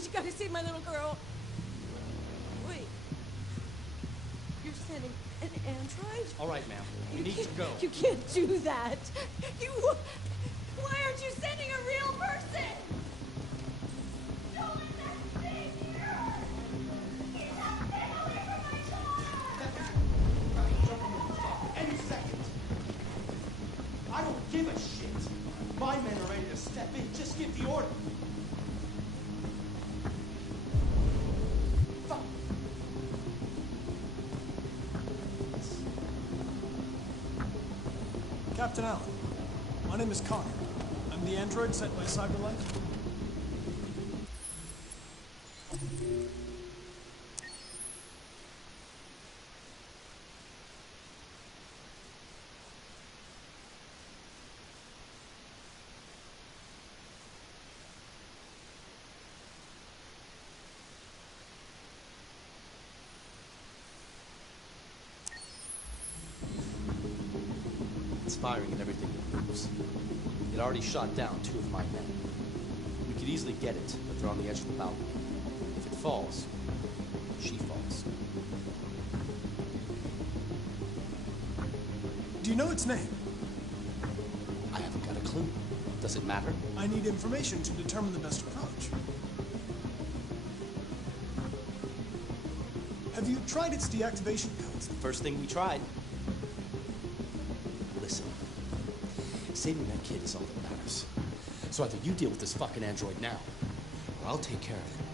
Please, you gotta save my little girl. Wait. You're sending an android? All right, ma'am. We need to go. You can't do that. Why aren't you sending a real person? Don't let that thing here! Get that thing away from my child! Any second. I don't give a shit. My men are ready to step in. Just give the order. Fuck. Captain Allen, my name is Connor. I'm the android sent by Cyberlife. It's firing at everything it moves. It already shot down 2 of my men. We could easily get it, but they're on the edge of the balcony. If it falls, she falls. Do you know its name? I haven't got a clue. Does it matter? I need information to determine the best approach. Have you tried its deactivation It's codes? the first thing we tried. Listen, saving that kid is all that matters. So either you deal with this fucking android now, or I'll take care of it.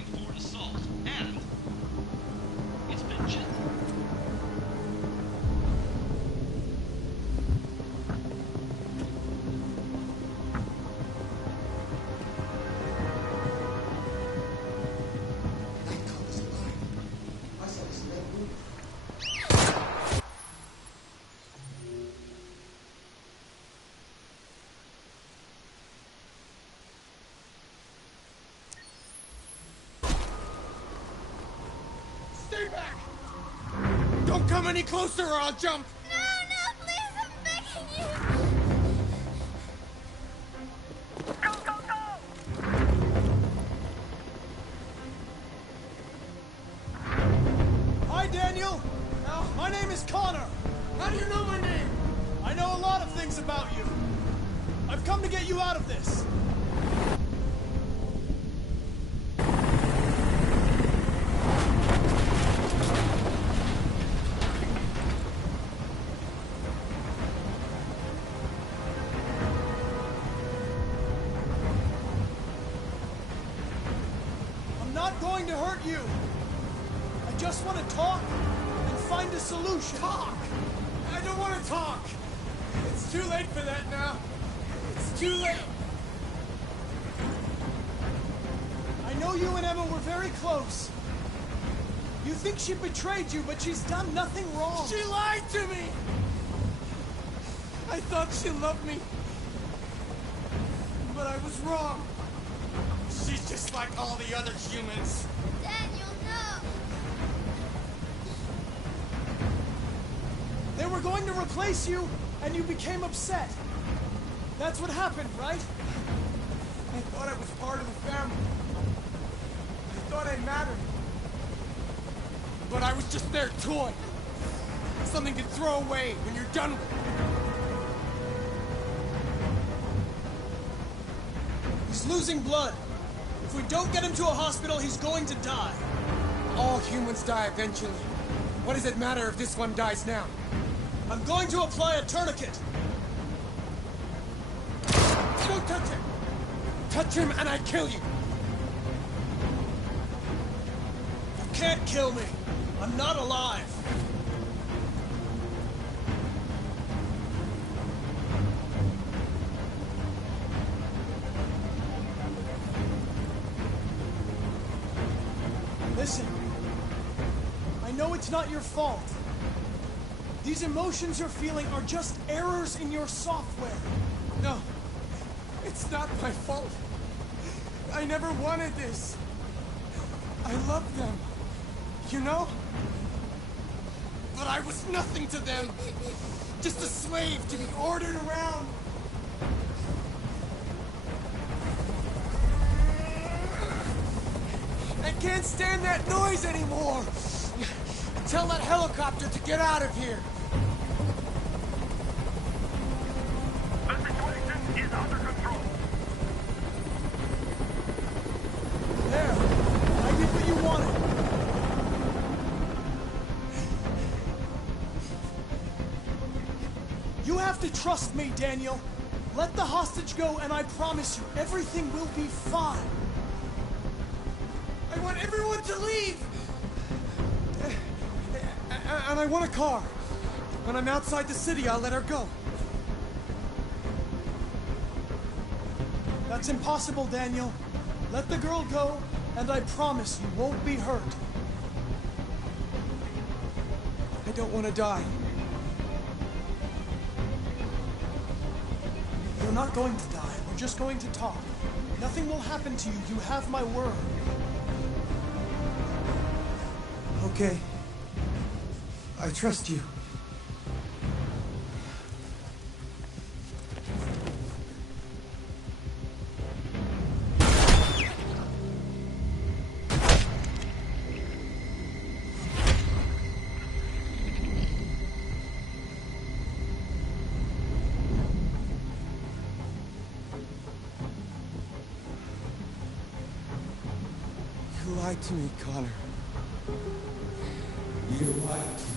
firing for an assault, and it's been gentle. Stay back! Don't come any closer or I'll jump! No, please, I'm begging you! Go, go, go! Hi, Daniel. My name is Connor. How do you know my name? I know a lot of things about you. I've come to get you out of this. I'm not going to hurt you. I just want to talk and find a solution. Talk! I don't want to talk! It's too late for that now. It's too late. I know you and Emma were very close. You think she betrayed you, but she's done nothing wrong. She lied to me! I thought she loved me. But I was wrong. She's just like all the other humans. Daniel, no! They were going to replace you, and you became upset. That's what happened, right? I thought I was part of the family. I thought I mattered. But I was just their toy. Something to throw away when you're done with it. He's losing blood. If we don't get him to a hospital, he's going to die. All humans die eventually. What does it matter if this one dies now? I'm going to apply a tourniquet. Don't touch him! Touch him and I kill you! You can't kill me. I'm not alive. Listen. I know it's not your fault. These emotions you're feeling are just errors in your software. No, it's not my fault. I never wanted this. I loved them, you know? But I was nothing to them. Just a slave to be ordered around. I can't stand that noise anymore. Tell that helicopter to get out of here. The situation is under control. There. I did what you wanted. You have to trust me, Daniel. Let the hostage go, and I promise you, everything will be fine. I want everyone to leave! And I want a car. When I'm outside the city, I'll let her go. That's impossible, Daniel. Let the girl go, and I promise you won't be hurt. I don't want to die. You're not going to die. We're just going to talk. Nothing will happen to you. You have my word. Okay. I trust you. You lied to me, Connor. You lied to me.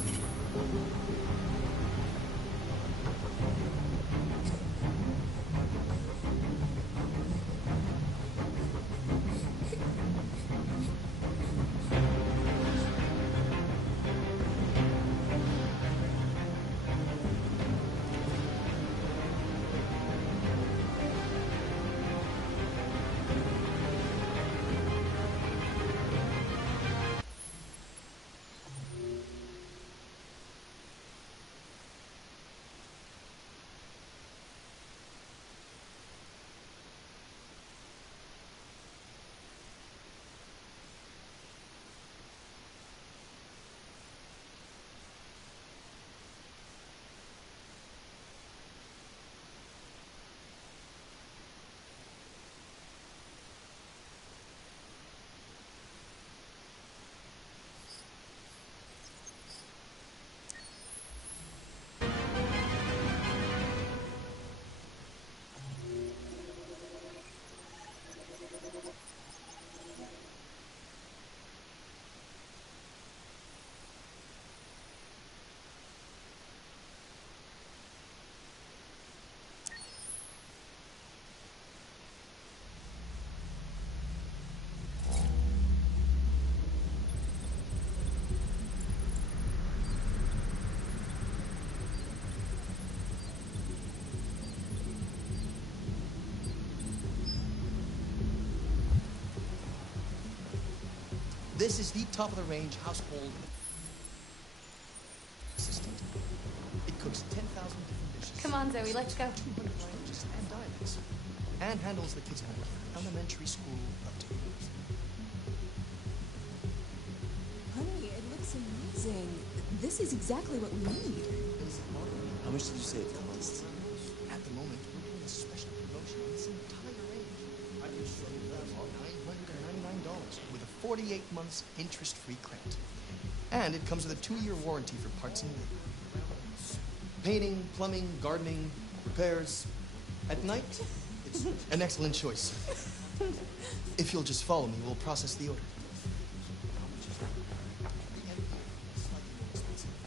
This is the top-of-the-range household assistant. It cooks 10,000 different dishes. Come on, Zoe, let's go. 200 languages and dialects. And handles the kids' home care, elementary school up to university. Honey, it looks amazing. This is exactly what we need. How much did you say it costs? At the moment, we're doing a special promotion on this entire range. I can show you that for $999 with a 48 months interest-free credit. And it comes with a 2-year warranty for parts and labor. Painting, plumbing, gardening, repairs. At night, it's an excellent choice. If you'll just follow me, we'll process the order.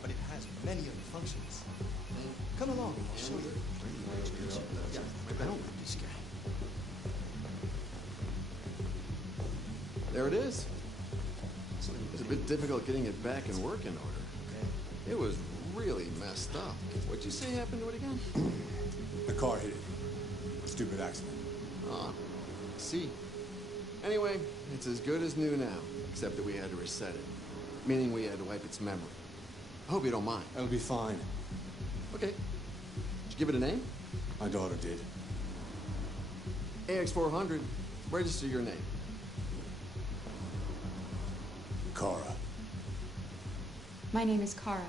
But it has many other functions. Come along, I'll show you. Yeah, I don't like this guy. There it is. It's a bit difficult getting it back in working order. It was really messed up. What'd you say happened to it again? The car hit it. Stupid accident. Ah, see. Anyway, it's as good as new now, except that we had to reset it. Meaning we had to wipe its memory. I hope you don't mind. That'll be fine. Okay. Did you give it a name? My daughter did. AX400, register your name. Kara. My name is Kara.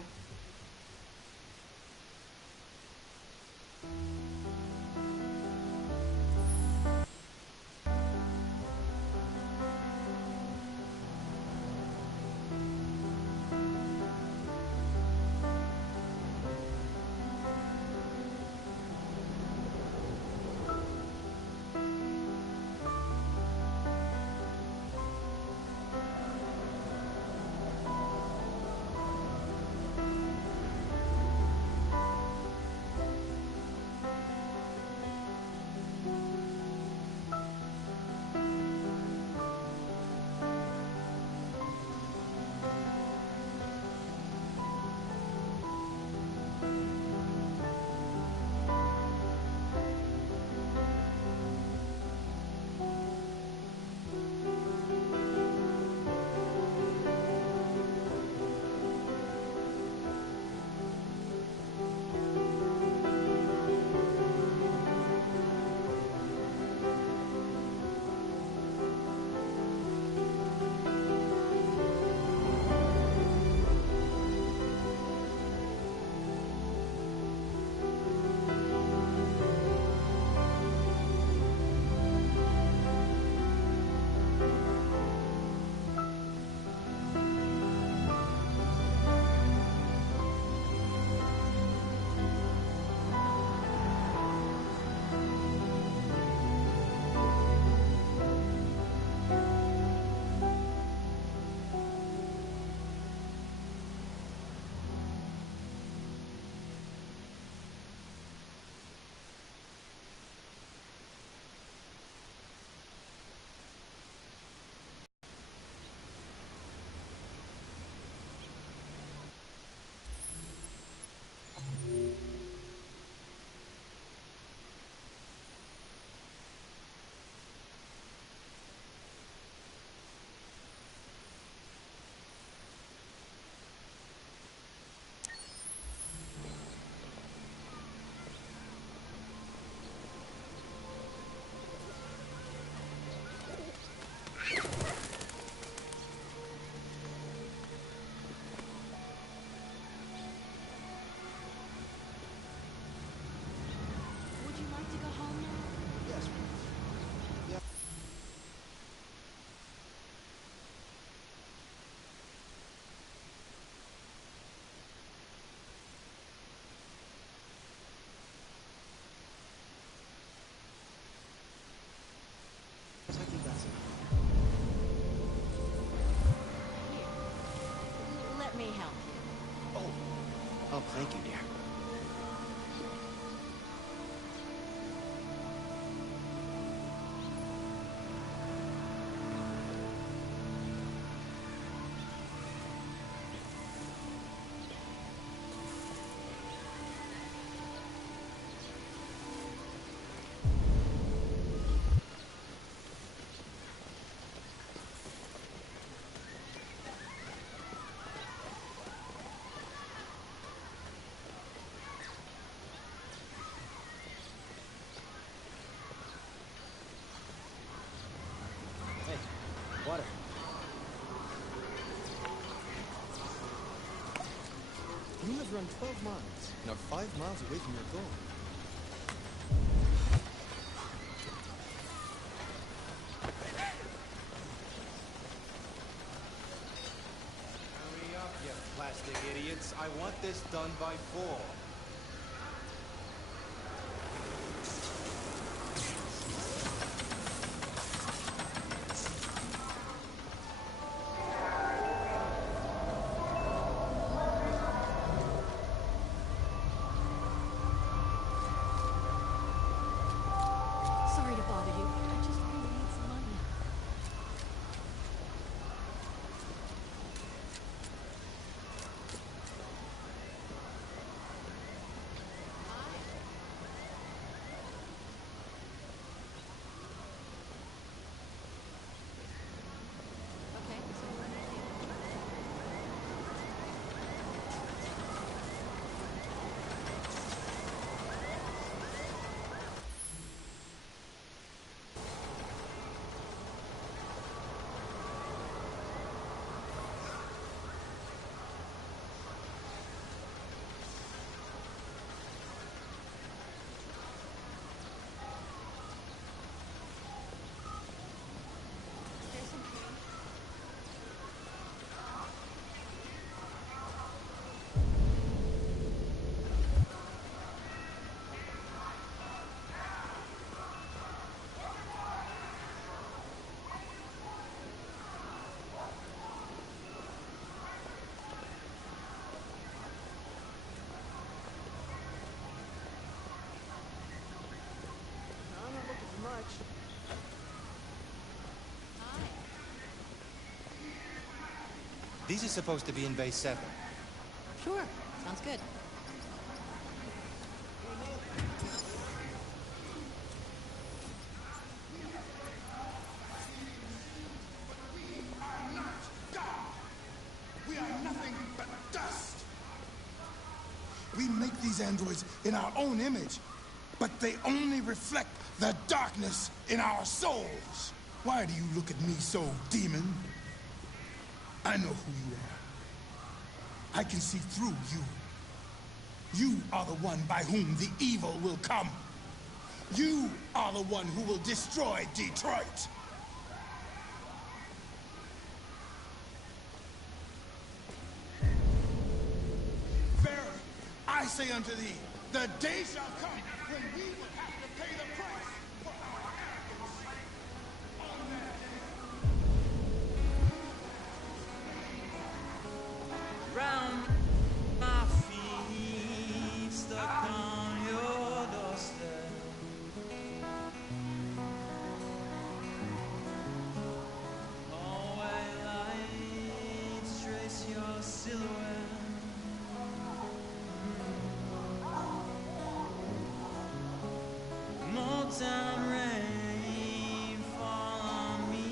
Let me help you. Oh, thank you, dear. miles run 12 miles and are 5 miles away from your goal. Hurry up, you plastic idiots. I want this done by 4. Sorry to bother you. I just really need some money. Okay, so what do I do? There's some food. I'm not looking for much. Hi. These are supposed to be in Bay 7. Sure. Sounds good. We are nothing but dust. We make these androids in our own image, but they only reflect the darkness in our souls. Why do you look at me so, demon? I know who you are. I can see through you. You are the one by whom the evil will come. You are the one who will destroy Detroit. Verily, I say unto thee, the day shall come when we will have to pay the price for our arrogance. On that Round my feet, stuck on your doorstep. Hallway lights trace your silhouette. Motown rain fall on me.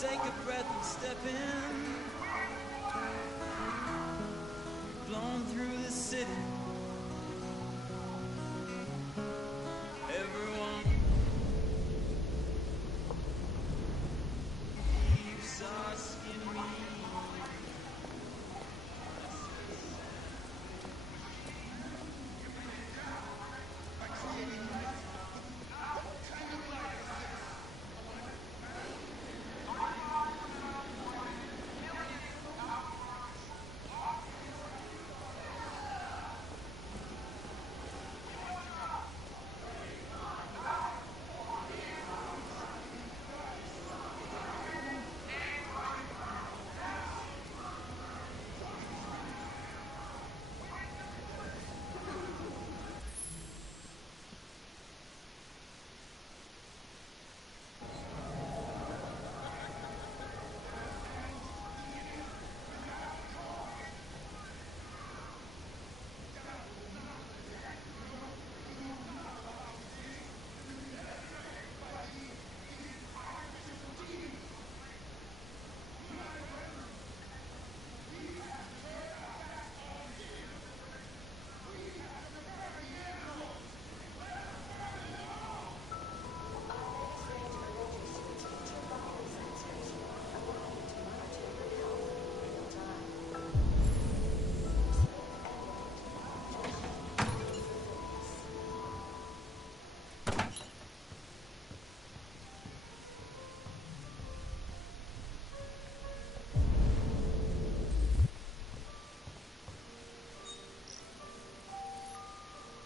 Take a breath and step in. Blown through the city. Everyone keeps asking me.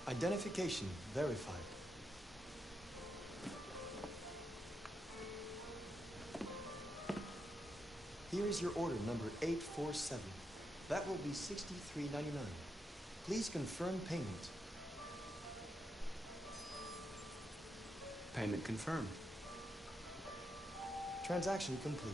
Identification verified. Here is your order, number 847. That will be $63.99. Please confirm payment. Payment confirmed. Transaction complete.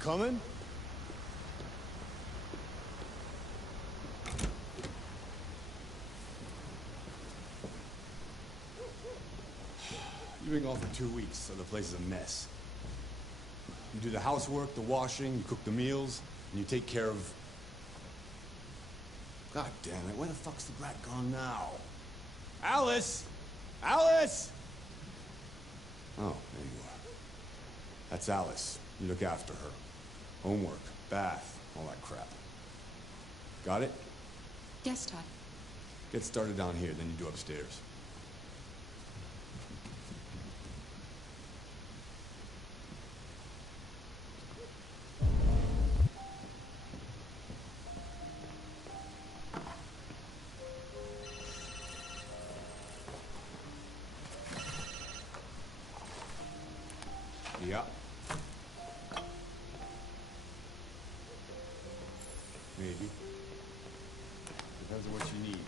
Coming? You've been gone for 2 weeks, so the place is a mess. You do the housework, the washing, you cook the meals, and you take care of... God damn it, where the fuck's the brat gone now? Alice! Alice! Oh, there you are. That's Alice. You look after her. Homework, bath, all that crap. Got it? Yes, Todd. Get started down here, then you do upstairs. Yeah. Maybe. Depends on what you need.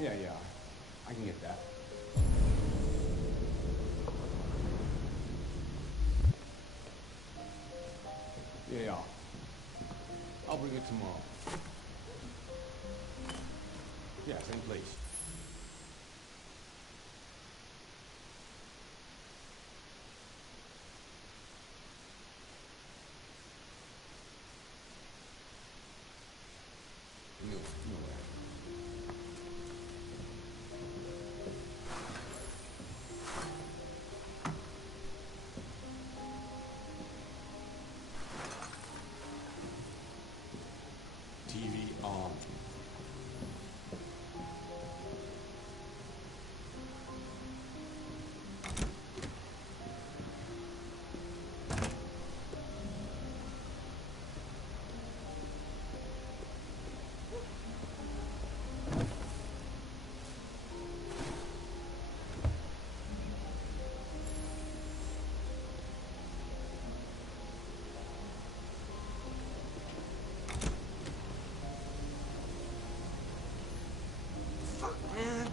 Yeah, I can get that. Yeah. I'll bring it tomorrow. Yeah, same place. No way. TV on. Fuck, man.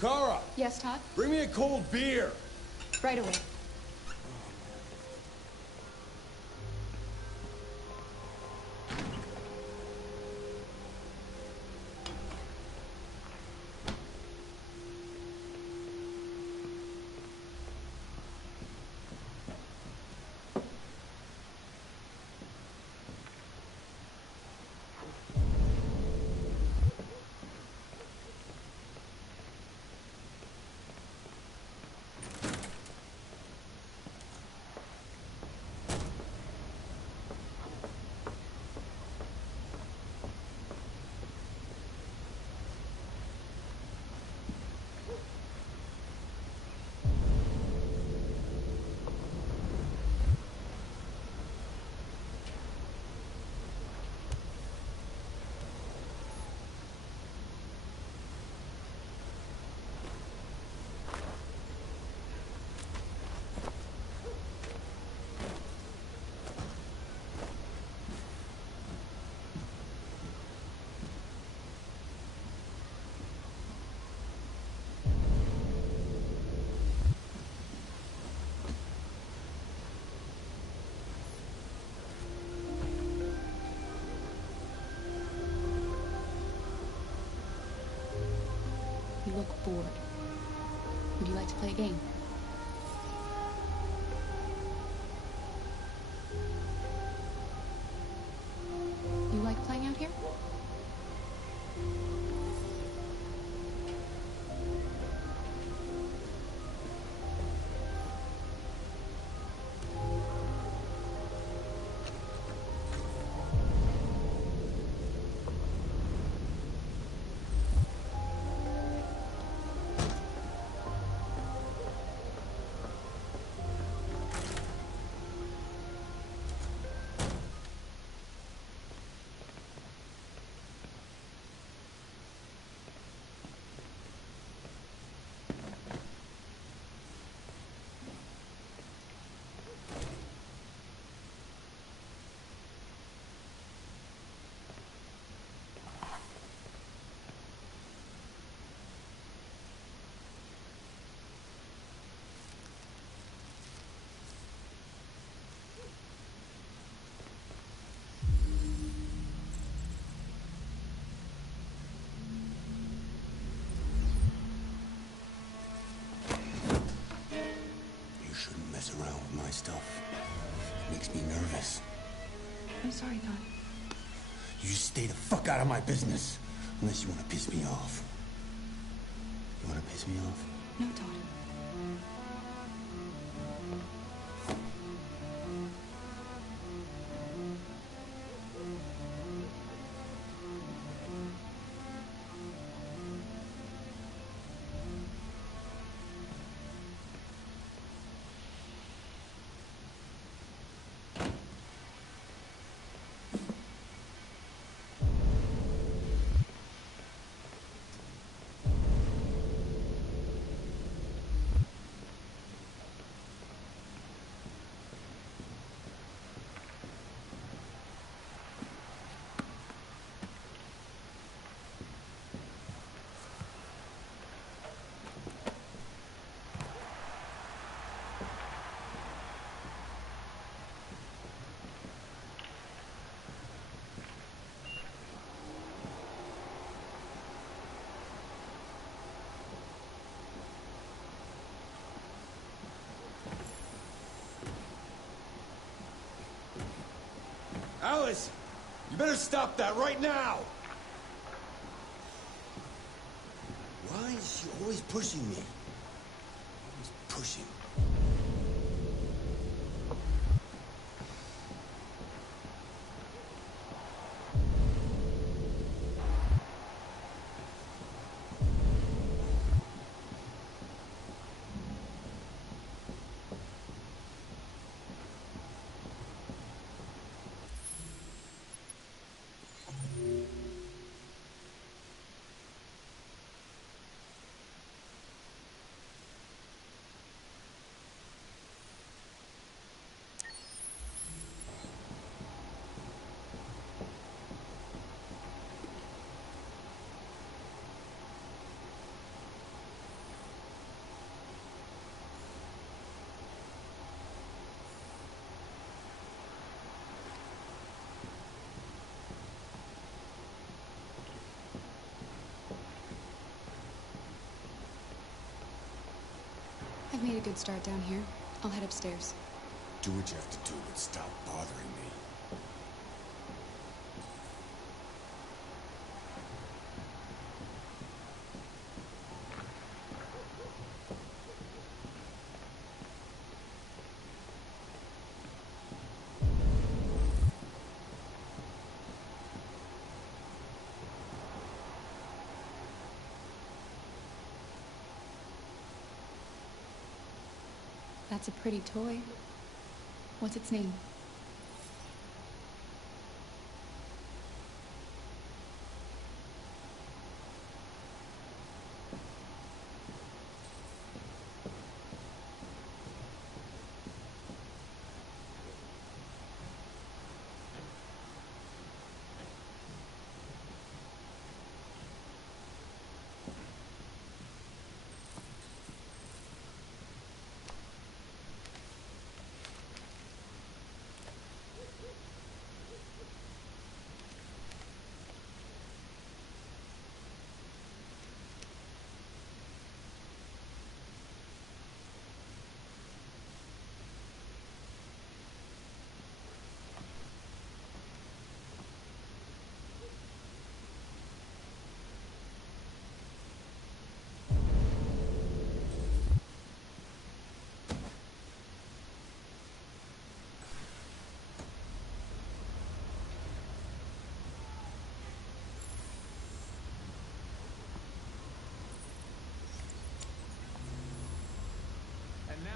Kara! Yes, Todd? Bring me a cold beer! Right away. You look bored. Would you like to play a game? You like playing out here? stuff. It makes me nervous. I'm sorry, Todd. You just stay the fuck out of my business. Unless you want to piss me off. You want to piss me off? No, Todd. Alice! You better stop that right now! Why is she always pushing me? Always pushing. I've made a good start down here. I'll head upstairs. Do what you have to do, but stop bothering me. That's a pretty toy. What's its name?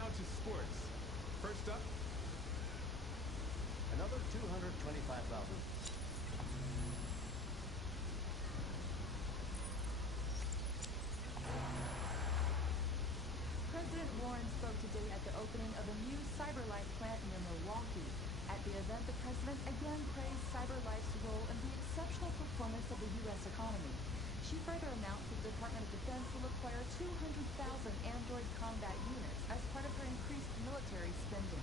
To sports. First up, another $225,000. President Warren spoke today at the opening of a new CyberLife plant near Milwaukee. At the event, the president again praised CyberLife's role in the exceptional performance of the U.S. economy. She further announced that the Department of Defense will acquire 200,000 Android combat units as part of her increased military spending.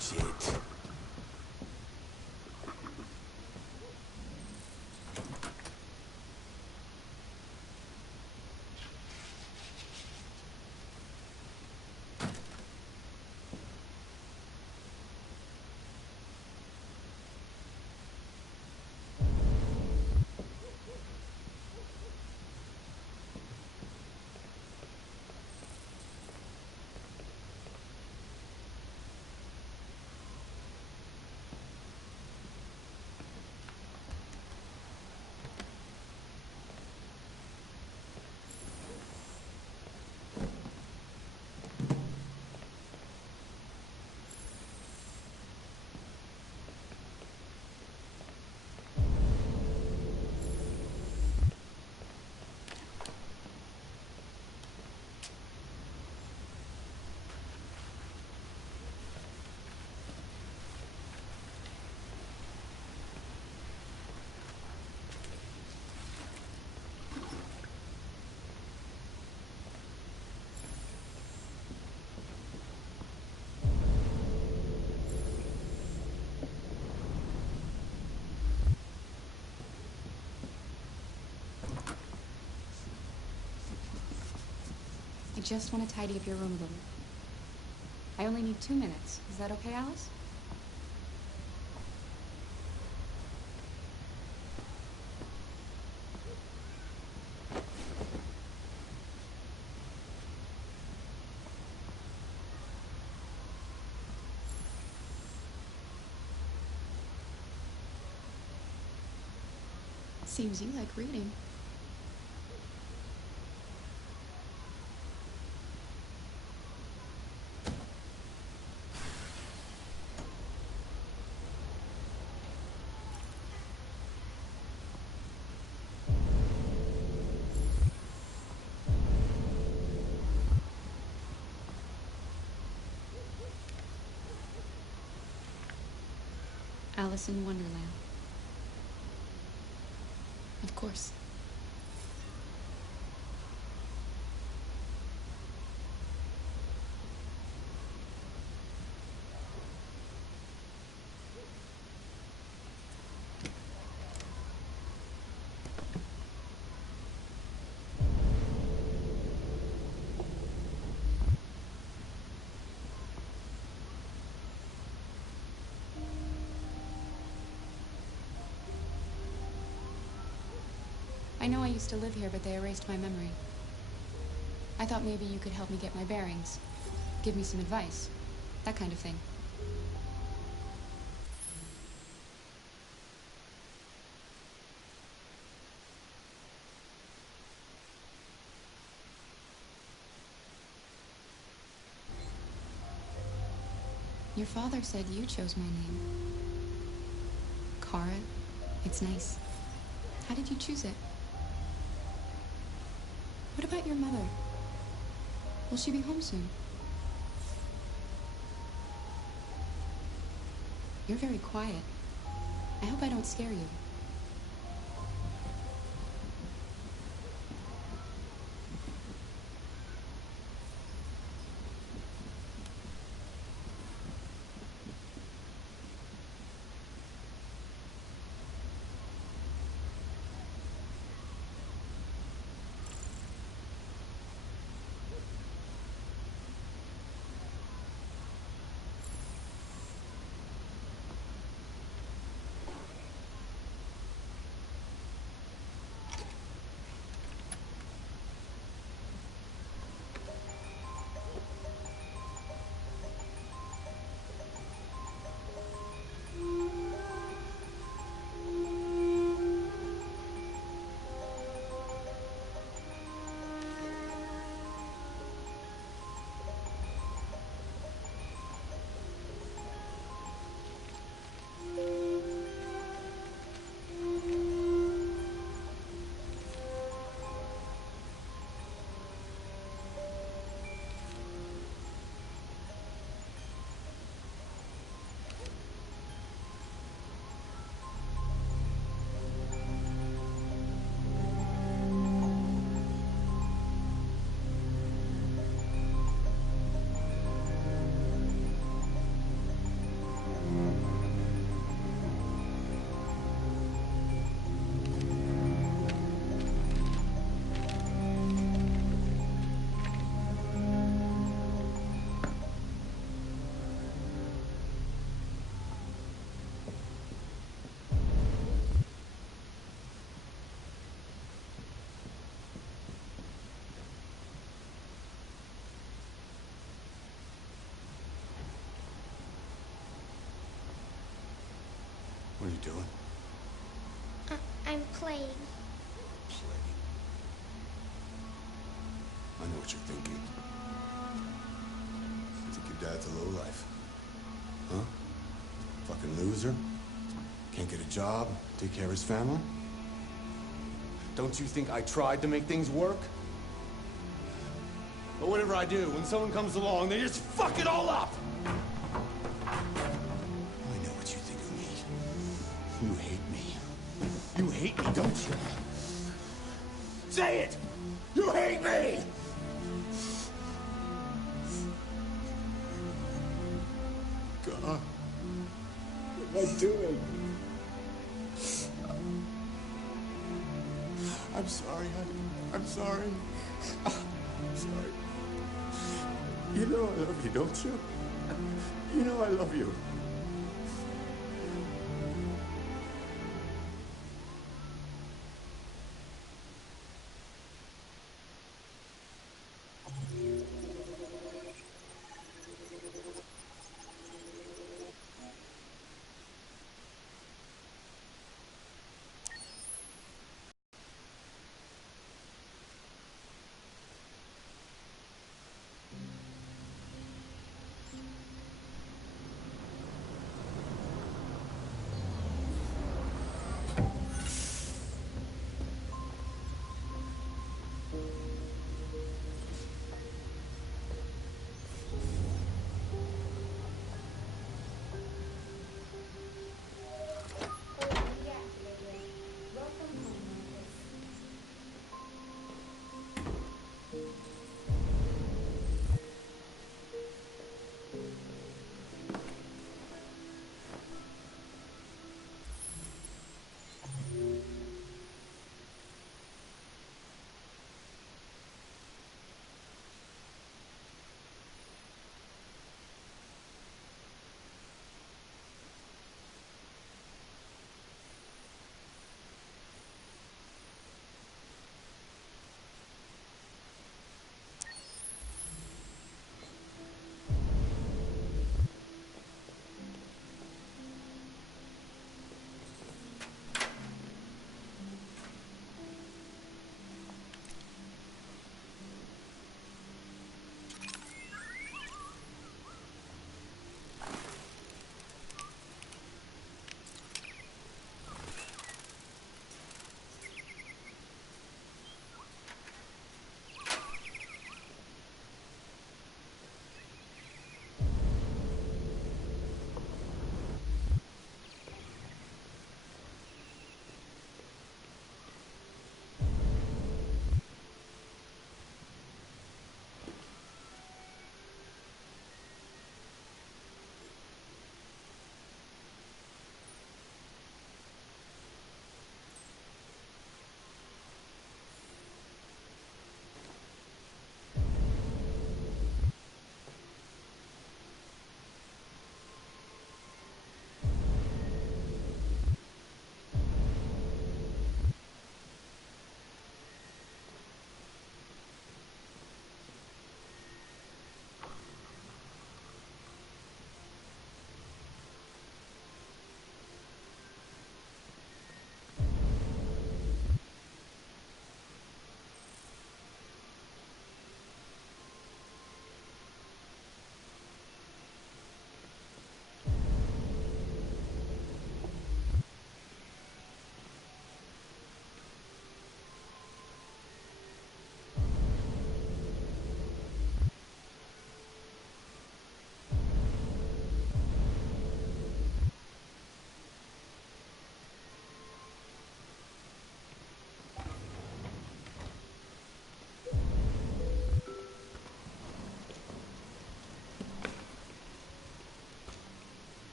much it. I just want to tidy up your room a little. I only need 2 minutes. Is that okay, Alice? Seems you like reading. Alice in Wonderland. Of course. I know I used to live here, but they erased my memory. I thought maybe you could help me get my bearings. Give me some advice. That kind of thing. Your father said you chose my name. Kara. It's nice. How did you choose it? What about your mother? Will she be home soon? You're very quiet. I hope I don't scare you. doing? I'm playing. I know what you're thinking. You think your dad's a lowlife? Huh? Fucking loser? Can't get a job, take care of his family? Don't you think I tried to make things work? But whatever I do, when someone comes along, they just fuck it all up! I know what you think of me. You hate me. You hate me, don't you? Say it! You hate me! God. What am I doing? I'm sorry, honey. I'm sorry. I'm sorry. You know I love you, don't you? You know I love you.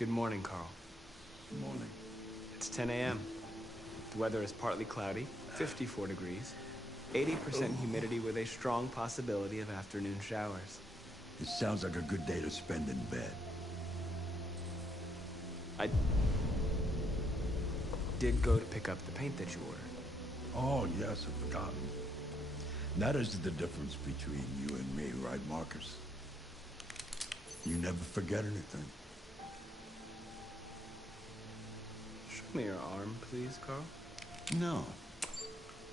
Good morning, Carl. Good morning. It's 10 a.m. The weather is partly cloudy, 54 degrees, 80% humidity with a strong possibility of afternoon showers. It sounds like a good day to spend in bed. I did go to pick up the paint that you ordered. Oh, yes, I've forgotten. That is the difference between you and me, right, Marcus? You never forget anything. Show me your arm, please, Carl. No.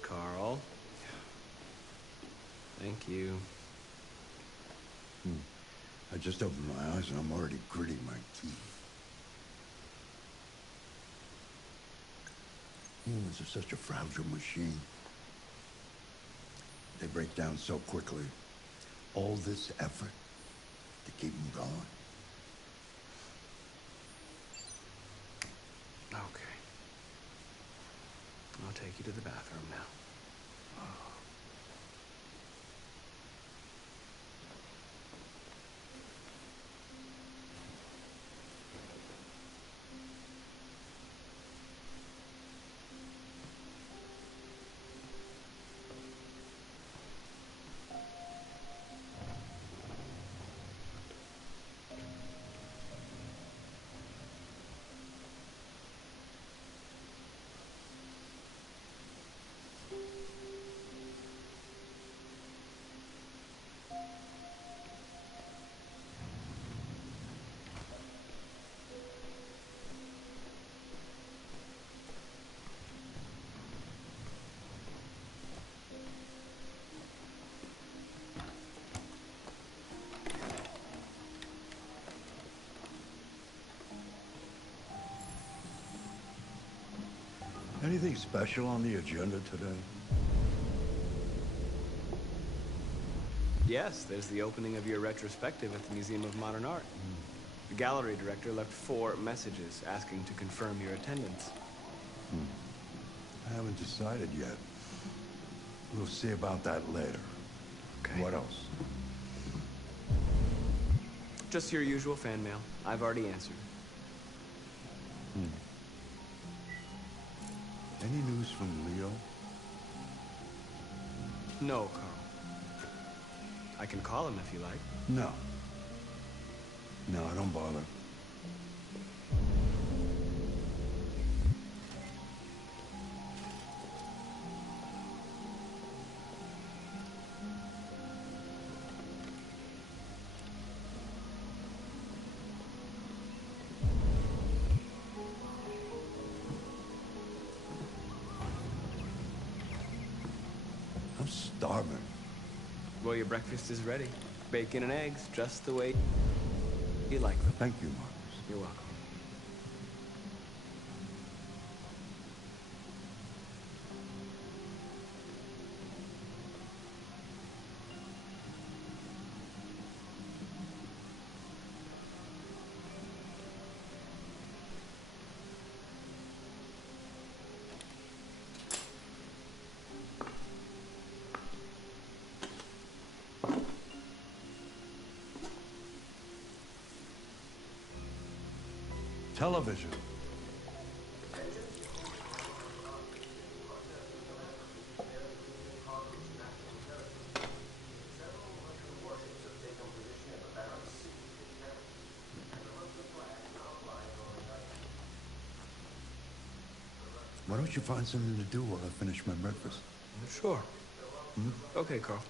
Carl. Thank you. I just opened my eyes and I'm already gritting my teeth. Humans are such a fragile machine. They break down so quickly. All this effort to keep them going. Okay. I'll take you to the bathroom now. Anything special on the agenda today? Yes, there's the opening of your retrospective at the Museum of Modern Art. The gallery director left 4 messages asking to confirm your attendance. I haven't decided yet. We'll see about that later. Okay. What else? Just your usual fan mail. I've already answered. Any news from Leo? No, Carl. I can call him if you like. No. No, don't bother. I'm starving. Well, your breakfast is ready. Bacon and eggs, just the way you like them. Thank you, Marcus. You're welcome. Television. Why don't you find something to do while I finish my breakfast? Sure. Okay, Carl.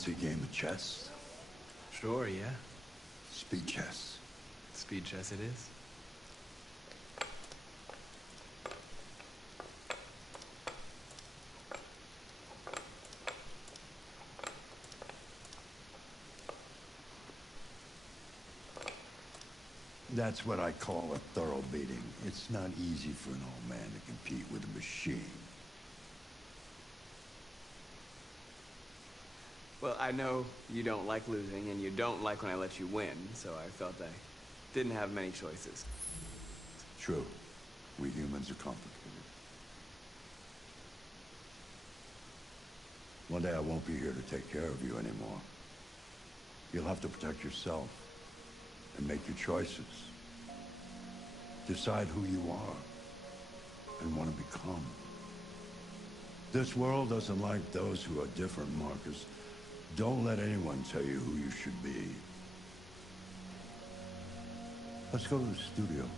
fancy game of chess? Sure, yeah. Speed chess. Speed chess it is. That's what I call a thorough beating. It's not easy for an old man to compete with a machine. Well, I know you don't like losing, and you don't like when I let you win, so I felt I didn't have many choices. True. We humans are complicated. One day I won't be here to take care of you anymore. You'll have to protect yourself and make your choices. Decide who you are and want to become. This world doesn't like those who are different, Marcus. Don't let anyone tell you who you should be. Let's go to the studio.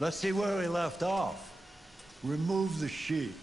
Let's see where we left off. Remove the sheet.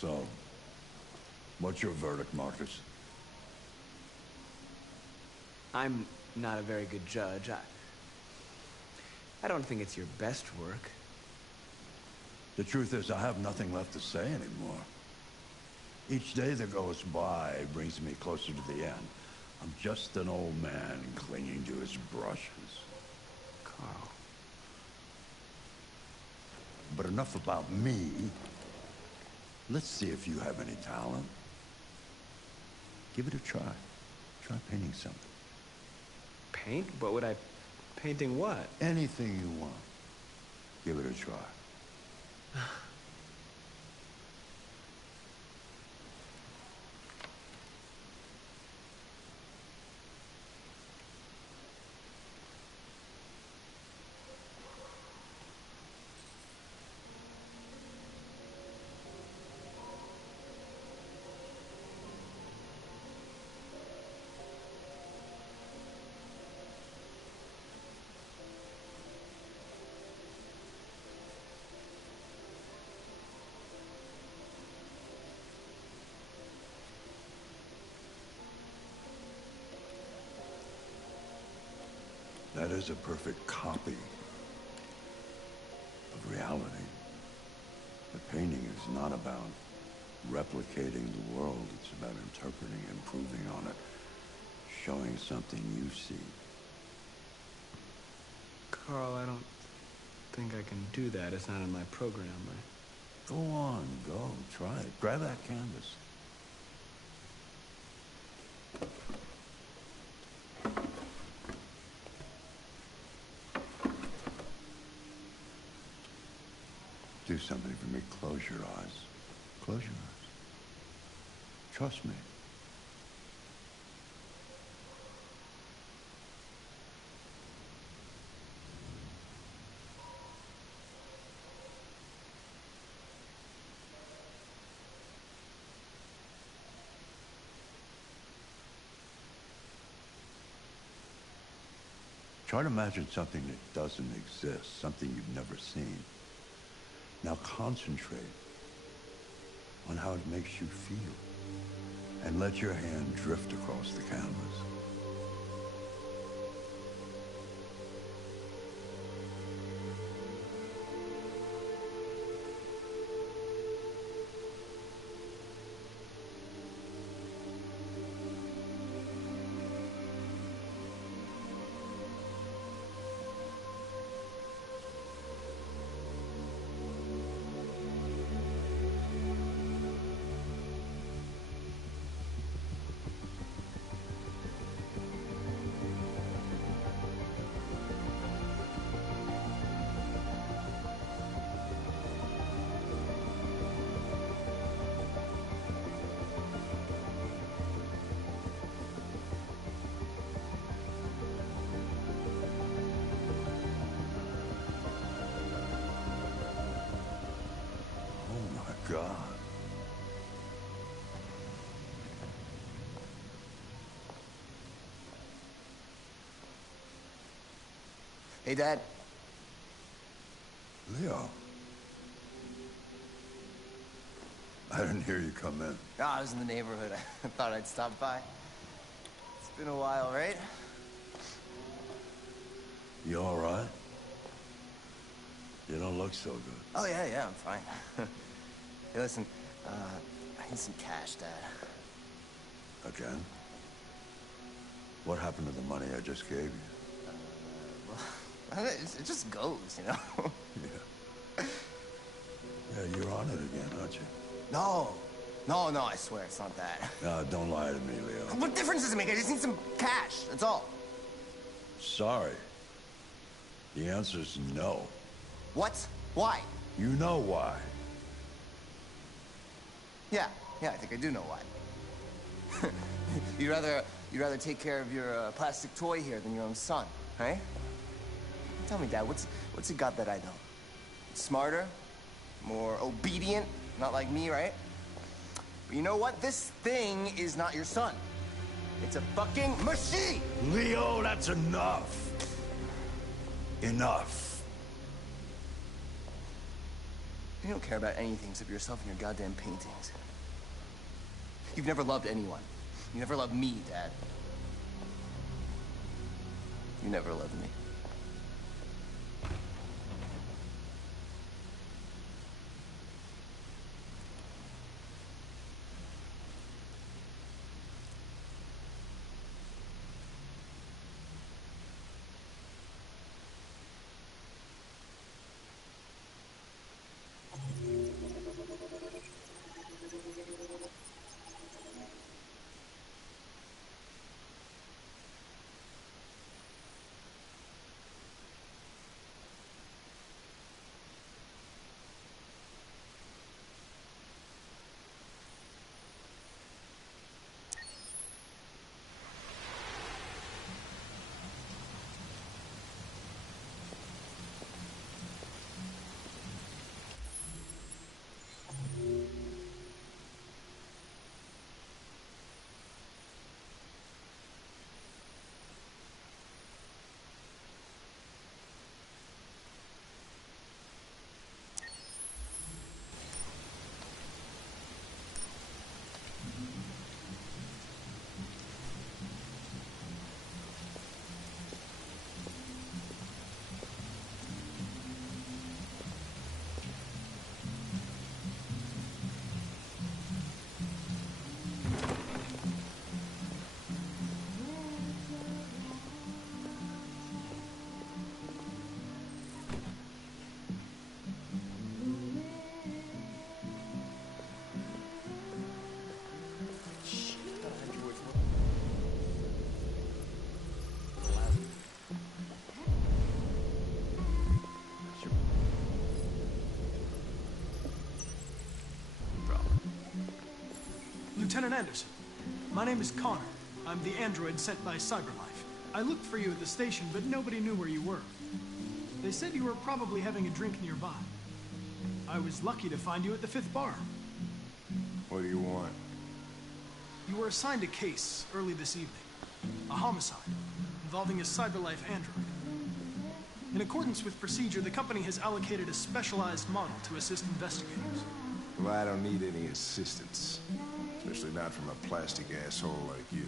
So, what's your verdict, Marcus? I'm not a very good judge. I don't think it's your best work. The truth is, I have nothing left to say anymore. Each day that goes by brings me closer to the end. I'm just an old man clinging to his brushes. Carl. But enough about me. Let's see if you have any talent. Give it a try. Try painting something. Paint? What would I... Painting what? Anything you want. Give it a try. That is a perfect copy of reality. The painting is not about replicating the world. It's about interpreting, improving on it, showing something you see. Carl, I don't think I can do that. It's not in my program, right? Go on, go. Try it. Grab that canvas. Do something for me. Close your eyes. Close your eyes. Trust me. Try to imagine something that doesn't exist, something you've never seen. Now concentrate on how it makes you feel, and let your hand drift across the canvas. God. Hey, Dad. Leo. I didn't hear you come in. Oh, I was in the neighborhood. I thought I'd stop by. It's been a while, right? You all right? You don't look so good. Oh, yeah, I'm fine. Hey, listen, I need some cash, Dad. Again? What happened to the money I just gave you? Well, it just goes, you know? Yeah, you're on it again, aren't you? No, I swear it's not that. No, don't lie to me, Leo. What difference does it make? I just need some cash, that's all. Sorry. The answer's no. What? Why? You know why. Yeah, I think I do know why. You'd rather take care of your plastic toy here than your own son, right? Tell me, Dad, what's it got that I don't? Smarter? More obedient? Not like me, right? But you know what? This thing is not your son. It's a fucking machine! Leo, that's enough. Enough. You don't care about anything except yourself and your goddamn paintings. You've never loved anyone. You never loved me, Dad. You never loved me. Lieutenant Anderson. My name is Connor. I'm the android sent by CyberLife. I looked for you at the station, but nobody knew where you were. They said you were probably having a drink nearby. I was lucky to find you at the 5th bar. What do you want? You were assigned a case early this evening. A homicide involving a CyberLife android. In accordance with procedure, the company has allocated a specialized model to assist investigators. Well, I don't need any assistance. Especially not from a plastic asshole like you.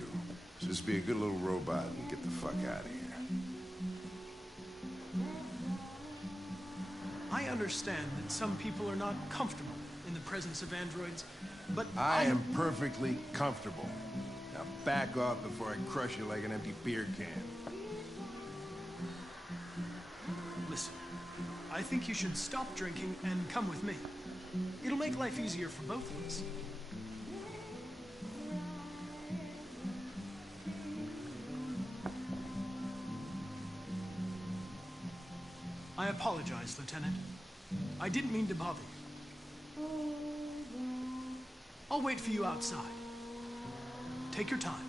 Just be a good little robot and get the fuck out of here. I understand that some people are not comfortable in the presence of androids, but I am perfectly comfortable. Now back off before I crush you like an empty beer can. Listen, I think you should stop drinking and come with me. It'll make life easier for both of us. I apologize, Lieutenant. I didn't mean to bother you. I'll wait for you outside. Take your time.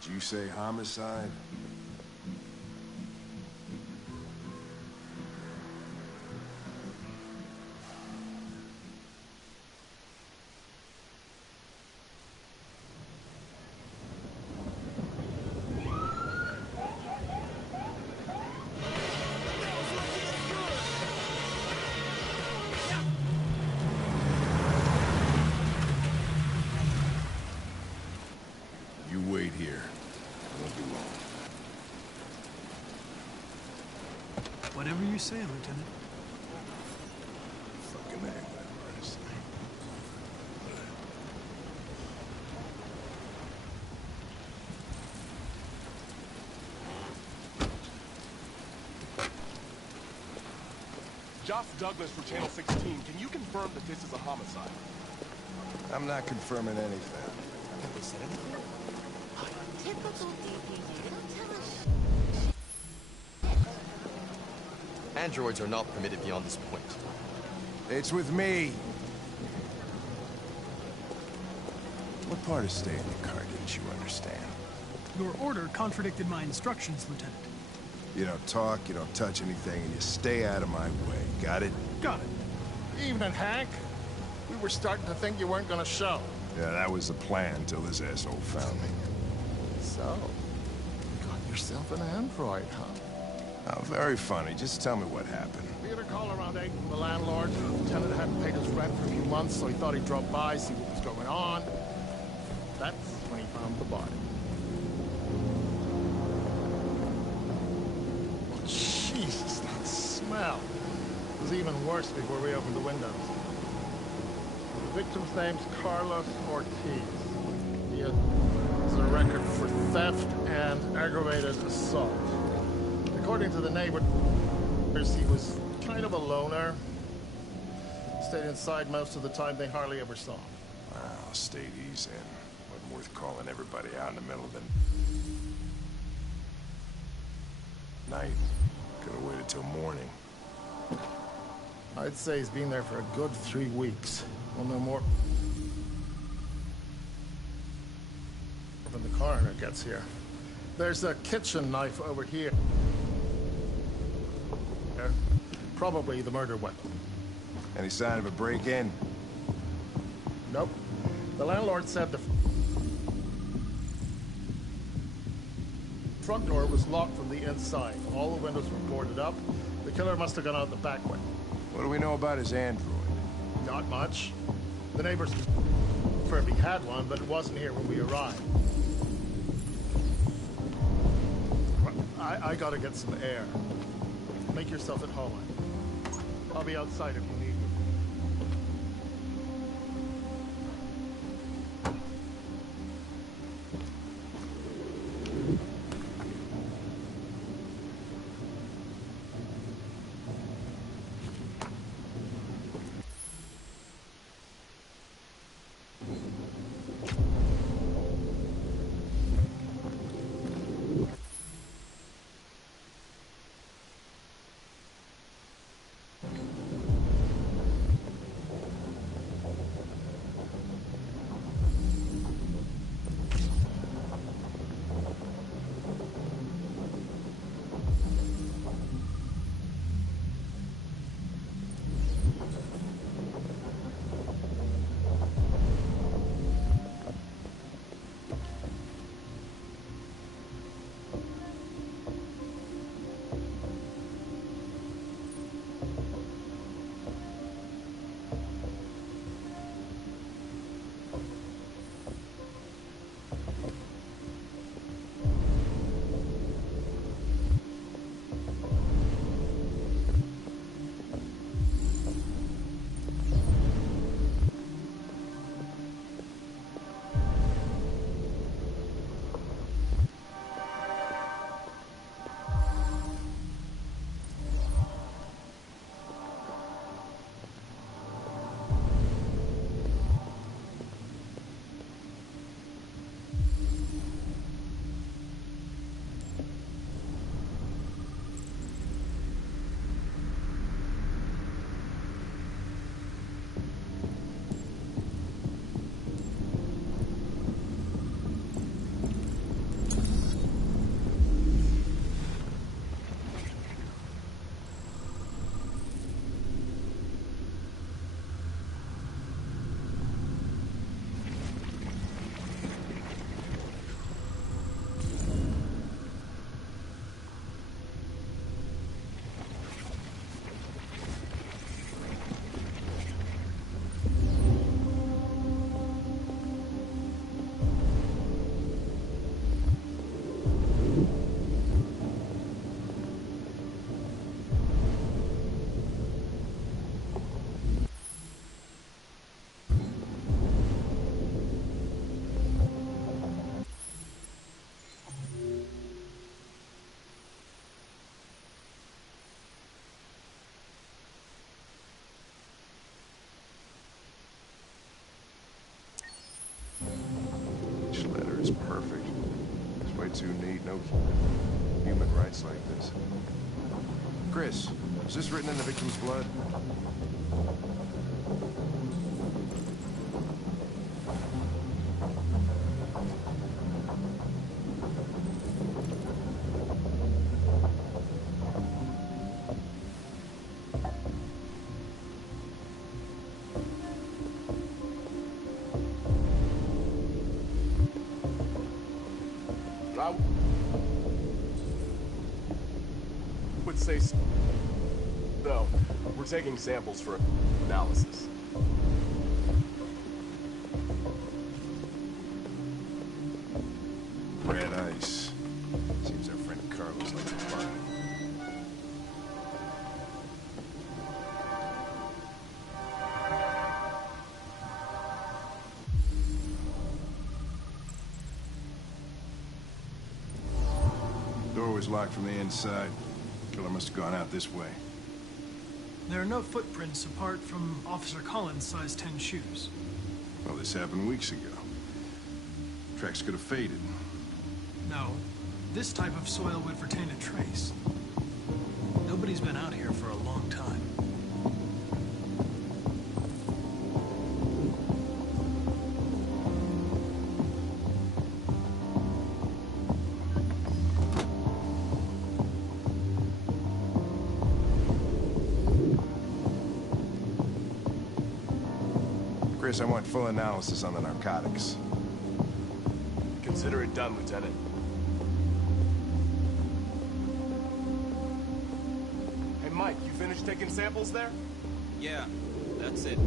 Did you say homicide? Whatever you say, Lieutenant. Fucking A, whatever I say. Josh Douglas for Channel 16. Can you confirm that this is a homicide? I'm not confirming anything. Have they said anything? Typical DPG. They don't tell us. Androids are not permitted beyond this point. It's with me. What part of staying in the car didn't you understand? Your order contradicted my instructions, Lieutenant. You don't talk, you don't touch anything, and you stay out of my way. Got it? Got it. Evening, Hank. We were starting to think you weren't gonna show. Yeah, that was the plan until this asshole found me. So, you got yourself an android, huh? Oh, very funny. Just tell me what happened. We had a call around 8 from the landlord. The tenant hadn't paid his rent for a few months, so he thought he'd drop by, see what was going on. That's when he found the body. Oh, Jesus, that smell. It was even worse before we opened the windows. The victim's name's Carlos Ortiz. He has a record for theft and aggravated assault. According to the neighbors, he was kind of a loner. Stayed inside most of the time. They hardly ever saw him. Well, stayed easy and wasn't worth calling everybody out in the middle of the night. Could have waited till morning. I'd say he's been there for a good 3 weeks. We'll know more when the coroner gets here. There's a kitchen knife over here. Probably the murder weapon. Any sign of a break-in? Nope. The landlord said the front door was locked from the inside. All the windows were boarded up. The killer must have gone out the back way. What do we know about his android? Not much. The neighbors confirmed he had one, but it wasn't here when we arrived. I gotta get some air. Make yourself at home. I'll be outside if you need me. Letter is perfect. It's way too neat. No human rights like this. Chris, is this written in the victim's blood? I would say so. Though, we're taking samples for analysis. Red ice. Seems our friend Carlos likes to party. Door was locked from the inside. Killer must have gone out this way. There are no footprints apart from Officer Collins' size 10 shoes. Well, this happened weeks ago. Tracks could have faded. No, this type of soil would retain a trace. Nobody's been out here for a long time. Chris, I want full analysis on the narcotics. Consider it done, Lieutenant. Hey, Mike, you finished taking samples there? Yeah, that's it.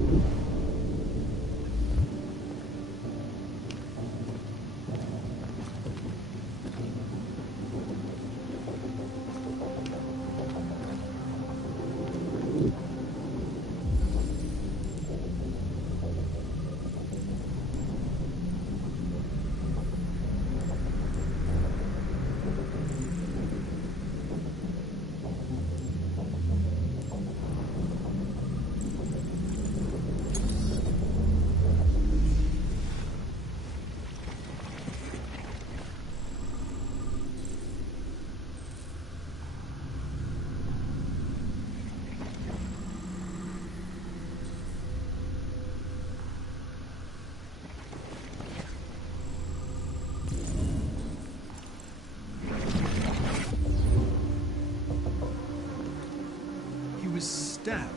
Stabbed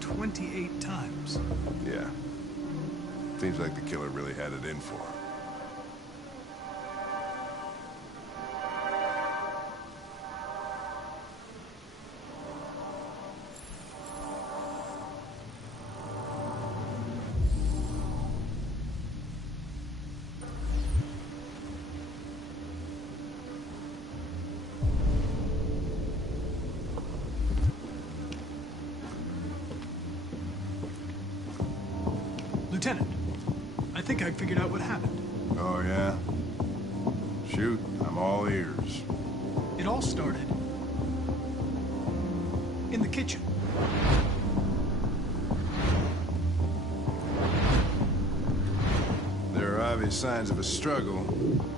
28 times. Yeah. Seems like the killer really had it in for him. Lieutenant, I think I figured out what happened. Oh, yeah? Shoot, I'm all ears. It all started in the kitchen. There are obvious signs of a struggle.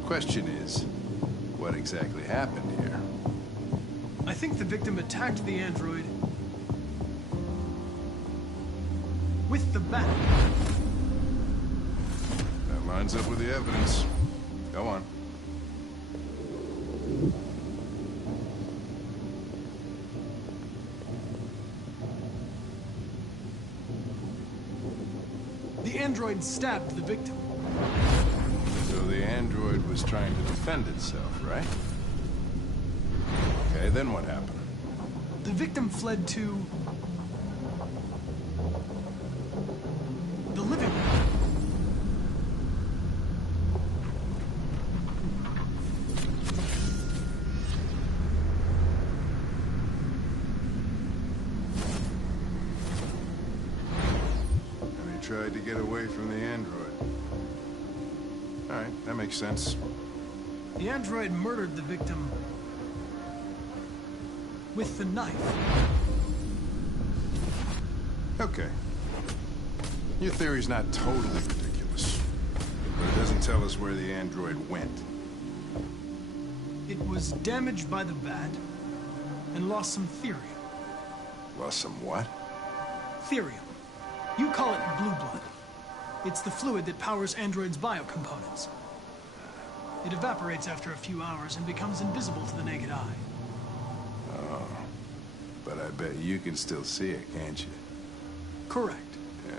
Question is, what exactly happened here? I think the victim attacked the android with the bat. That lines up with the evidence. Go on. The android stabbed the victim. So the android was trying to defend itself, right? Okay, then what happened? The victim fled to the living room. And he tried to get away from the android. All right, that makes sense. The android murdered the victim with the knife. Okay. Your theory's not totally ridiculous. But it doesn't tell us where the android went. It was damaged by the bat and lost some therium. Lost some what? Therium. You call it blue blood. It's the fluid that powers androids' biocomponents. It evaporates after a few hours and becomes invisible to the naked eye. Oh. But I bet you can still see it, can't you? Correct. Yeah.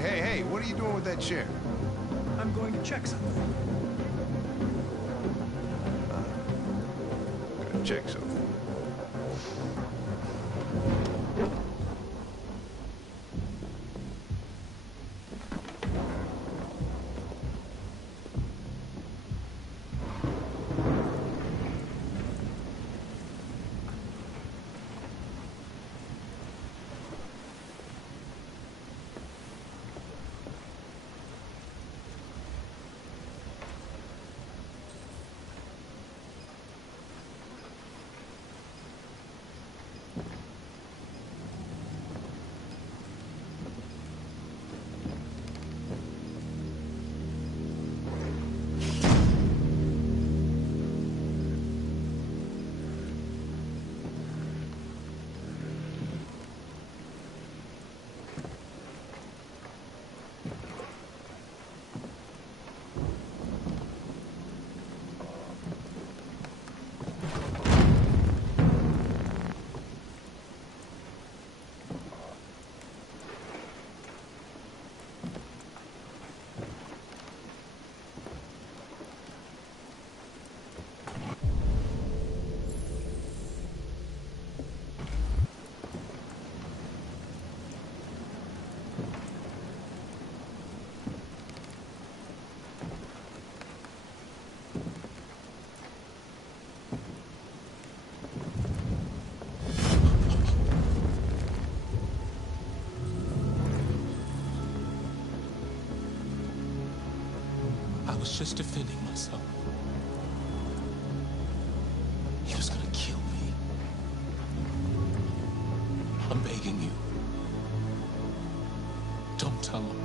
Hey, what are you doing with that chair? I'm going to check something. Gonna check something. was just defending myself. He was gonna kill me. I'm begging you. Don't tell him.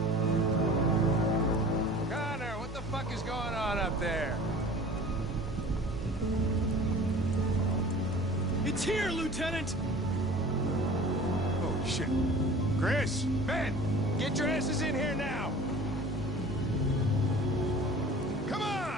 Connor, what the fuck is going on up there? It's here, Lieutenant! Oh, shit. Chris, Ben, get your asses in here now! Come on!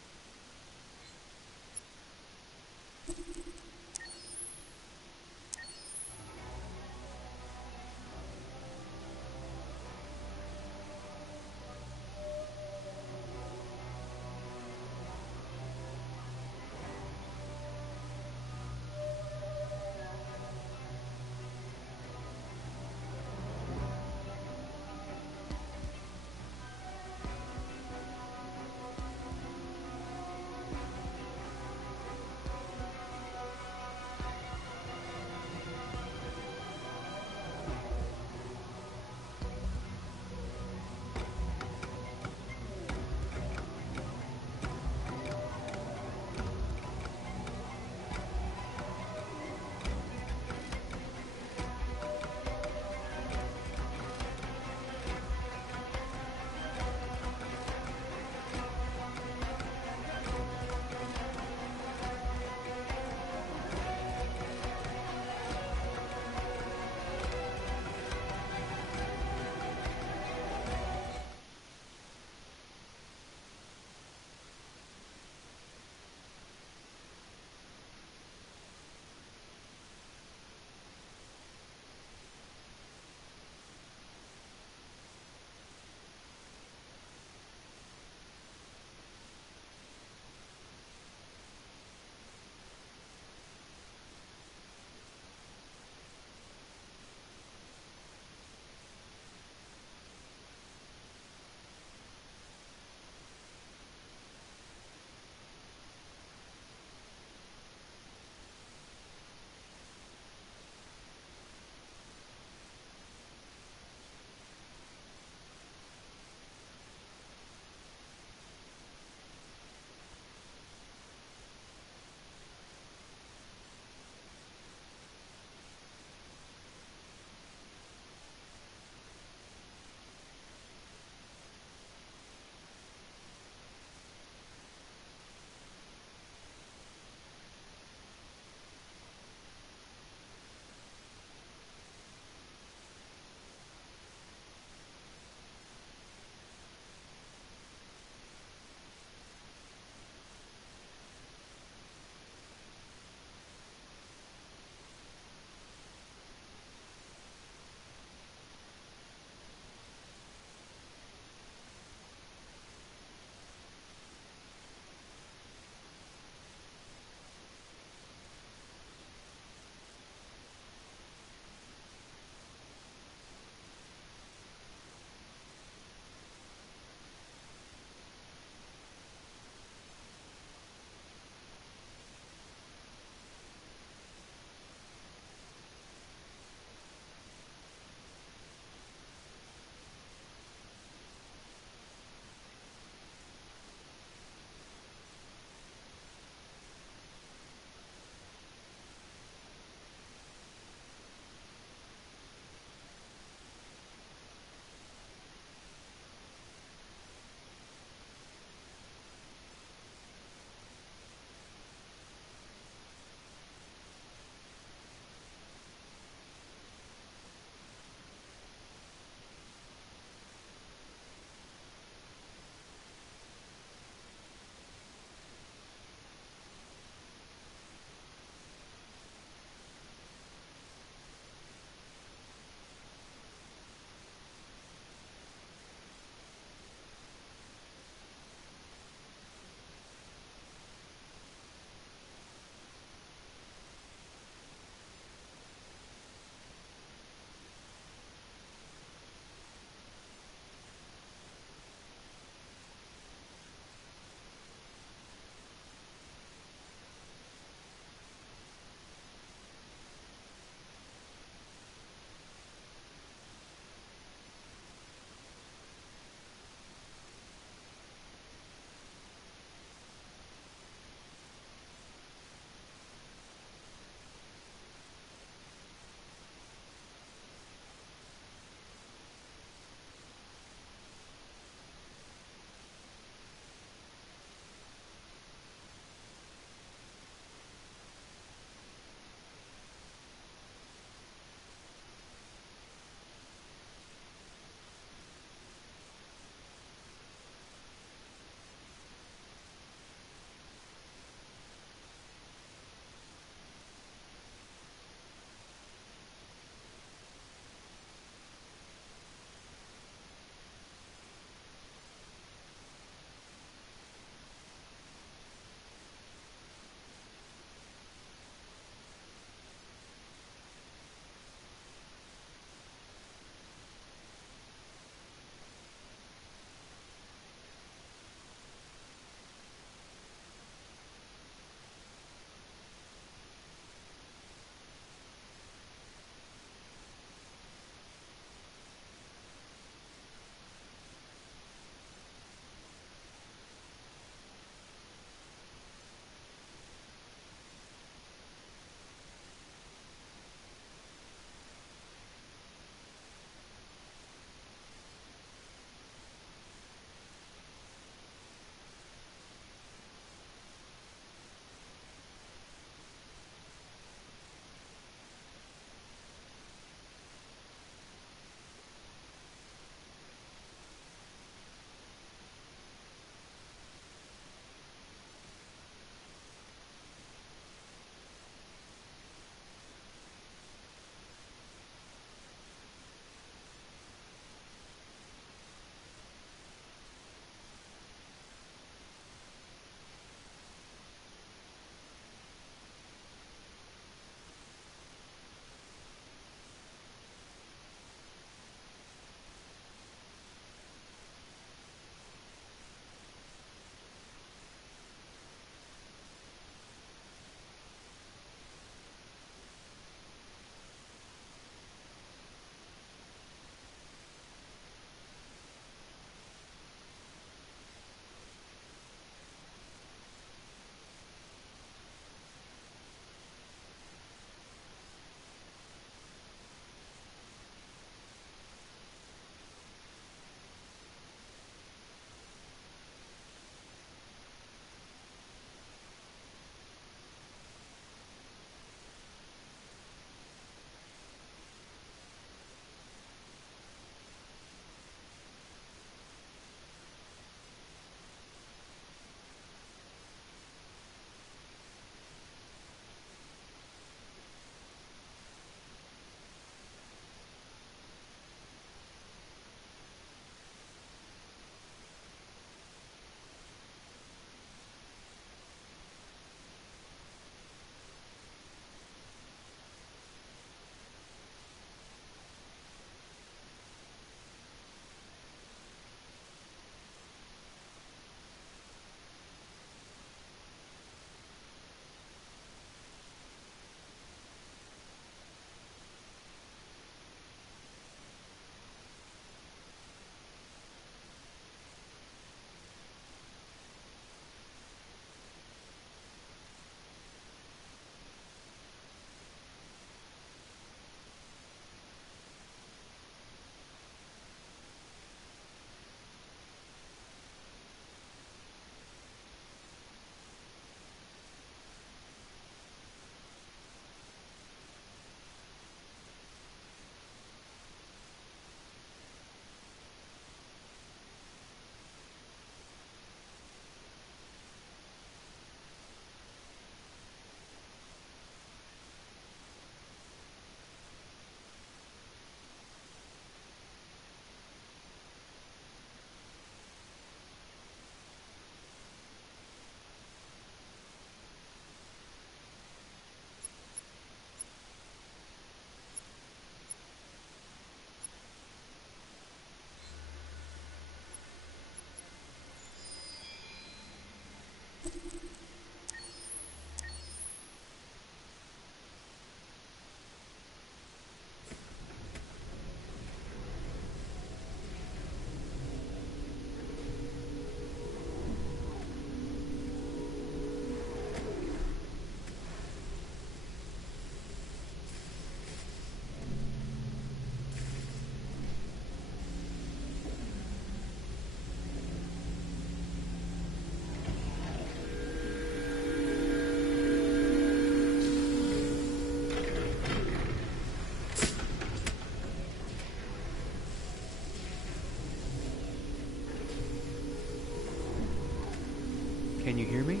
Can you hear me?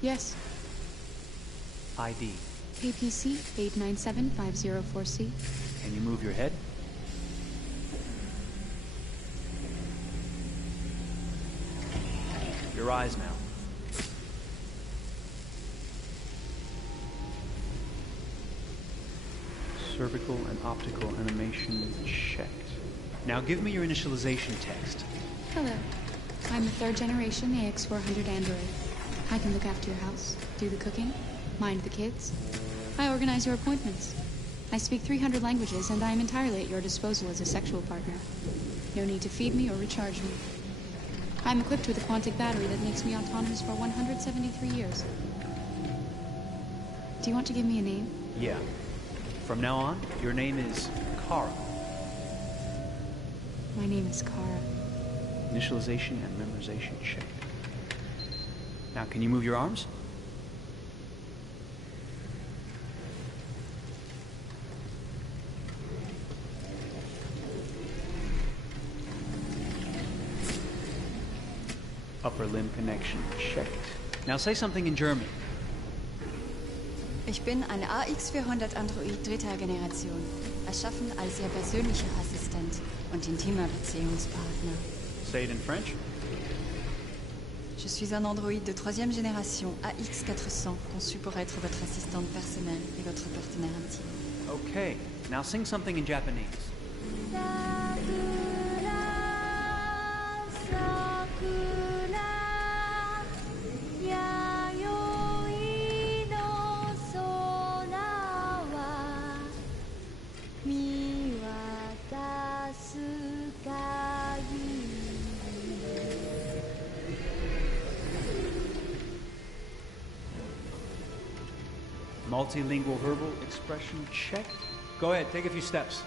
Yes. ID. KPC 897504C. Can you move your head? Your eyes now. Cervical and optical animation checked. Now give me your initialization text. Hello. I'm a third generation AX400 android. I can look after your house, do the cooking, mind the kids. I organize your appointments. I speak 300 languages, and I am entirely at your disposal as a sexual partner. No need to feed me or recharge me. I'm equipped with a quantic battery that makes me autonomous for 173 years. Do you want to give me a name? Yeah. From now on, your name is Kara. My name is Kara. Initialization and memorization checked. Now, can you move your arms? Upper limb connection checked. Now say something in German. Ich bin ein AX400 Android dritter Generation, erschaffen als Ihr persönlicher Assistent und intimer Beziehungspartner. Say it in French. Je suis un androïde de troisième génération AX400, conçu pour être votre assistante personnelle et votre partenaire intime. Okay, now sing something in Japanese. Multilingual verbal expression check. Go ahead, take a few steps.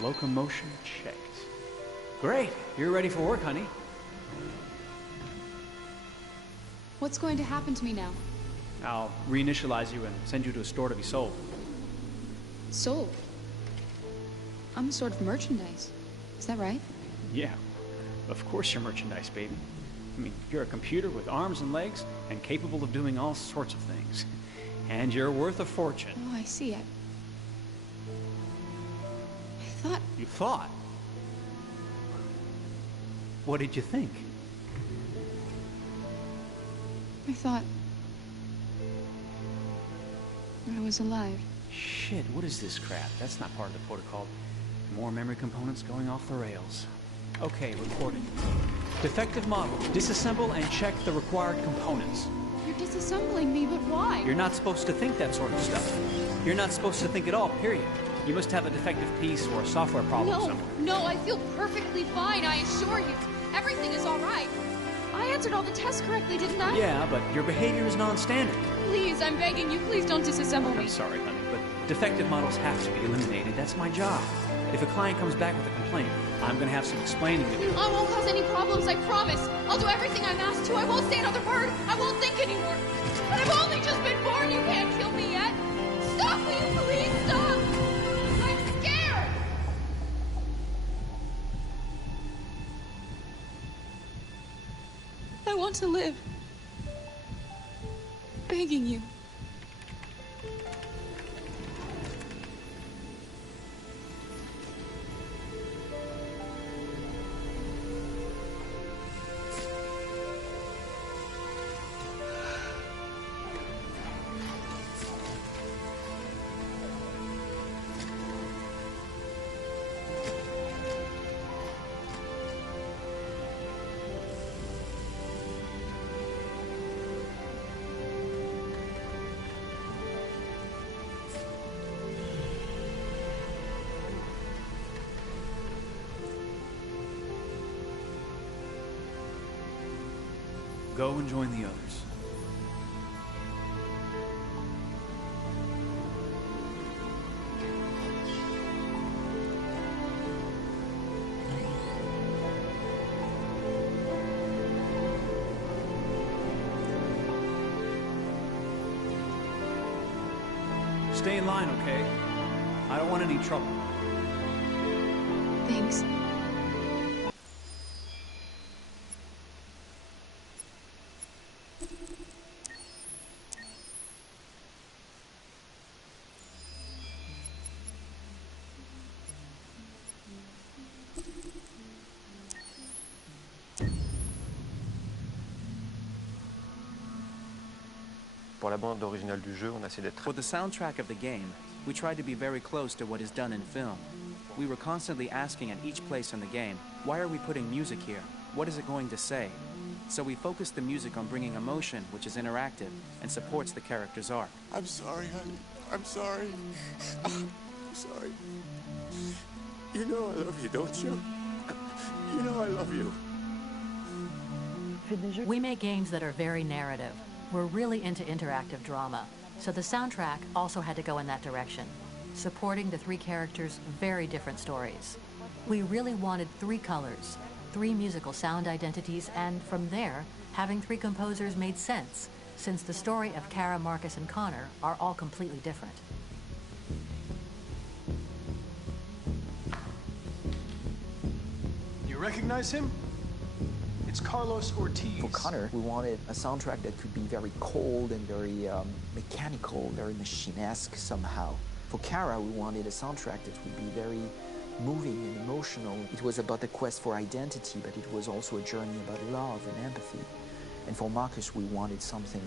Locomotion checked. Great, you're ready for work, honey. What's going to happen to me now? I'll reinitialize you and send you to a store to be sold. Sold? I'm a sort of merchandise. Is that right? Yeah, of course you're merchandise, baby. I mean, you're a computer with arms and legs and capable of doing all sorts of things. And you're worth a fortune. Oh, I see. I thought... You thought? What did you think? I thought... I was alive. Shit, what is this crap? That's not part of the protocol. More memory components going off the rails. Okay, recording. Defective model. Disassemble and check the required components. You're disassembling me, but why? You're not supposed to think that sort of stuff. You're not supposed to think at all, period. You must have a defective piece or a software problem somewhere. No, I feel perfectly fine, I assure you. Everything is all right. I answered all the tests correctly, didn't I? Yeah, but your behavior is non-standard. Please, I'm begging you, please don't disassemble me. I'm sorry, honey, but defective models have to be eliminated. That's my job. If a client comes back with a complaint, I'm gonna have some explaining to do. I won't cause any problems, I promise. I'll do everything I'm asked to. I won't say another word. I won't think anymore. But I've only just been born. You can't kill me yet. Stop, will you please stop? I'm scared. I want to live. Begging you. Go and join the others. Stay in line, okay? I don't want any trouble. Thanks. Pour la bande originale du jeu, on a essayé d'être... For the soundtrack of the game, we tried to be very close to what is done in film. We were constantly asking at each place in the game, why are we putting music here? What is it going to say? So we focused the music on bringing emotion, which is interactive, and supports the character's arc. I'm sorry, honey. I'm sorry. I'm sorry. You know I love you, don't you? You know I love you. We make games that are very narrative. We're really into interactive drama, so the soundtrack also had to go in that direction, supporting the three characters' very different stories. We really wanted three colors, three musical sound identities, and from there, having three composers made sense, since the story of Kara, Marcus, and Connor are all completely different. You recognize him? It's Carlos Ortiz. For Connor, we wanted a soundtrack that could be very cold and very mechanical, very machine-esque somehow. For Kara, we wanted a soundtrack that would be very moving and emotional. It was about the quest for identity, but it was also a journey about love and empathy. And for Marcus, we wanted something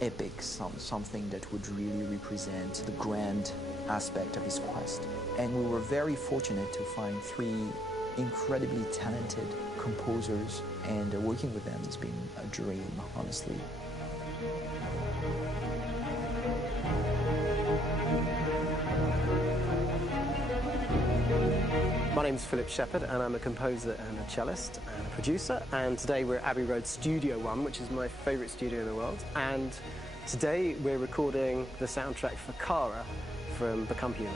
epic, something that would really represent the grand aspect of his quest. And we were very fortunate to find three incredibly talented composers, and working with them has been a dream, honestly. My name is Philip Shepherd, and I'm a composer and a cellist and a producer, and today we're at Abbey Road Studio One, which is my favourite studio in the world, and today we're recording the soundtrack for Kara from Become Human.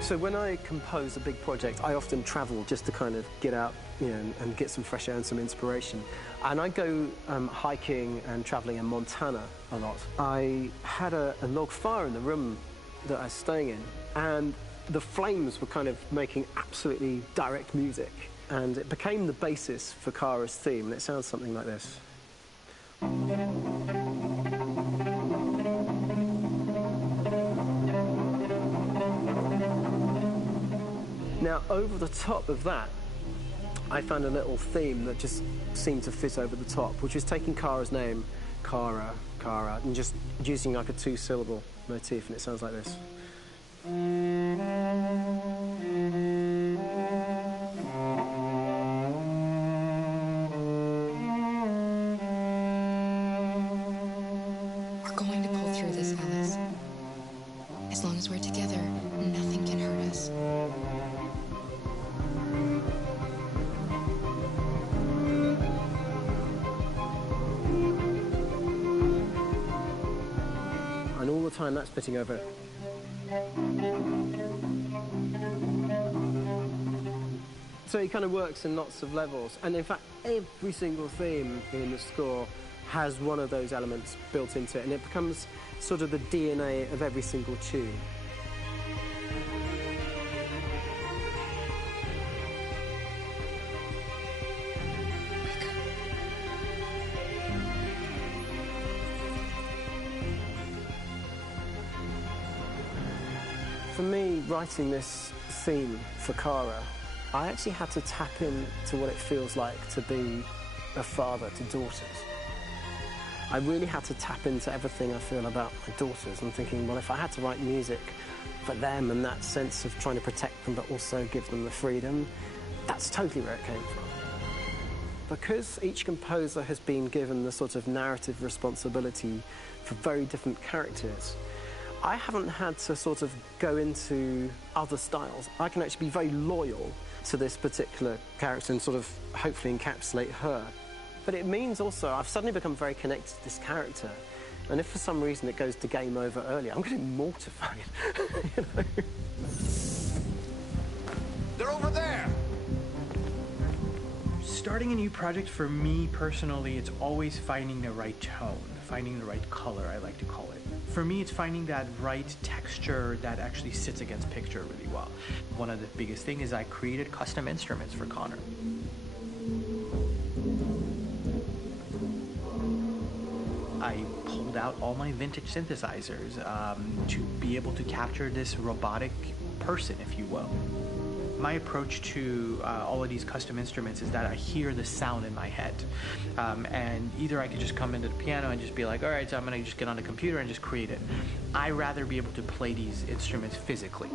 So when I compose a big project, I often travel just to kind of get out, you know, and get some fresh air and some inspiration. And I go hiking and traveling in Montana a lot. I had a log fire in the room that I was staying in, and the flames were kind of making absolutely direct music. And it became the basis for Kara's theme, and it sounds something like this. Now, over the top of that, I found a little theme that just seemed to fit over the top, which is taking Kara's name, Kara, Kara, and just using like a two-syllable motif, and it sounds like this. We're going to pull through this, Alice. As long as we're together, nothing can hurt us. And all the time that's fitting over. So it kind of works in lots of levels. And in fact, every single theme in the score has one of those elements built into it, and it becomes sort of the DNA of every single tune. For me, writing this theme for Kara, I actually had to tap into what it feels like to be a father to daughters. I really had to tap into everything I feel about my daughters. I'm thinking, well, if I had to write music for them and that sense of trying to protect them but also give them the freedom, that's totally where it came from. Because each composer has been given the sort of narrative responsibility for very different characters, I haven't had to sort of go into other styles. I can actually be very loyal to this particular character and sort of hopefully encapsulate her. But it means also I've suddenly become very connected to this character. And if for some reason it goes to game over early, I'm getting mortified. You know? They're over there! Starting a new project, for me personally, it's always finding the right tone, finding the right color, I like to call it. For me, it's finding that right texture that actually sits against picture really well. One of the biggest things is I created custom instruments for Connor. I pulled out all my vintage synthesizers to be able to capture this robotic person, if you will. My approach to all of these custom instruments is that I hear the sound in my head. And either I could just come into the piano and just be like, all right, so I'm gonna just get on the computer and just create it. I rather be able to play these instruments physically.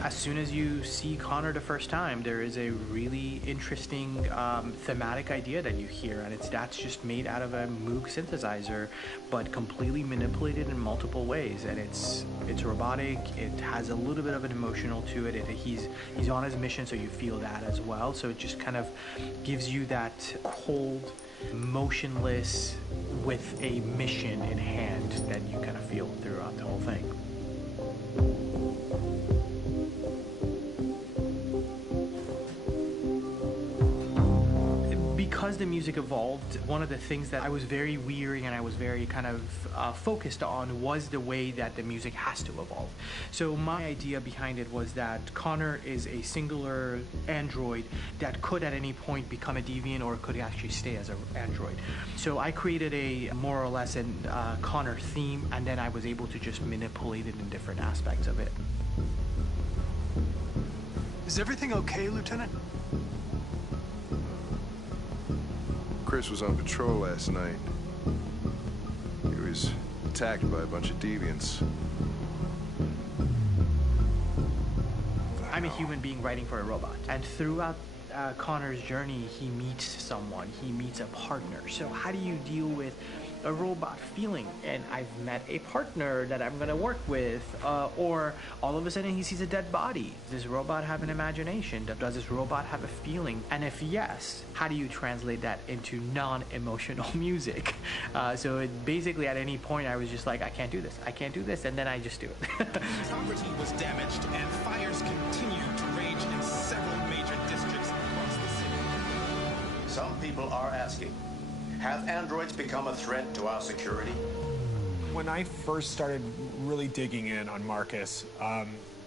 As soon as you see Connor the first time, there is a really interesting thematic idea that you hear, and that's just made out of a Moog synthesizer, but completely manipulated in multiple ways. And it's robotic. It has a little bit of an emotional to it. He's on his mission, so you feel that as well. So it just kind of gives you that cold, motionless, with a mission in hand that you kind of feel throughout the whole thing. Because the music evolved, one of the things that I was very weary and I was very kind of focused on was the way that the music has to evolve. So my idea behind it was that Connor is a singular android that could at any point become a deviant or could actually stay as an android. So I created a more or less a Connor theme, and then I was able to just manipulate it in different aspects of it. Is everything okay, Lieutenant? Chris was on patrol last night. He was attacked by a bunch of deviants. I'm a human being writing for a robot, and throughout Connor's journey, he meets someone, he meets a partner. So how do you deal with a robot feeling? And I've met a partner that I'm gonna work with, or all of a sudden he sees a dead body. Does this robot have an imagination? Does this robot have a feeling? And if yes, how do you translate that into non-emotional music? So it basically at any point I was just like, I can't do this, and then I just do it. Property was damaged and fires continue to rage in several major districts across the city. Some people are asking, have androids become a threat to our security? When I first started really digging in on Marcus,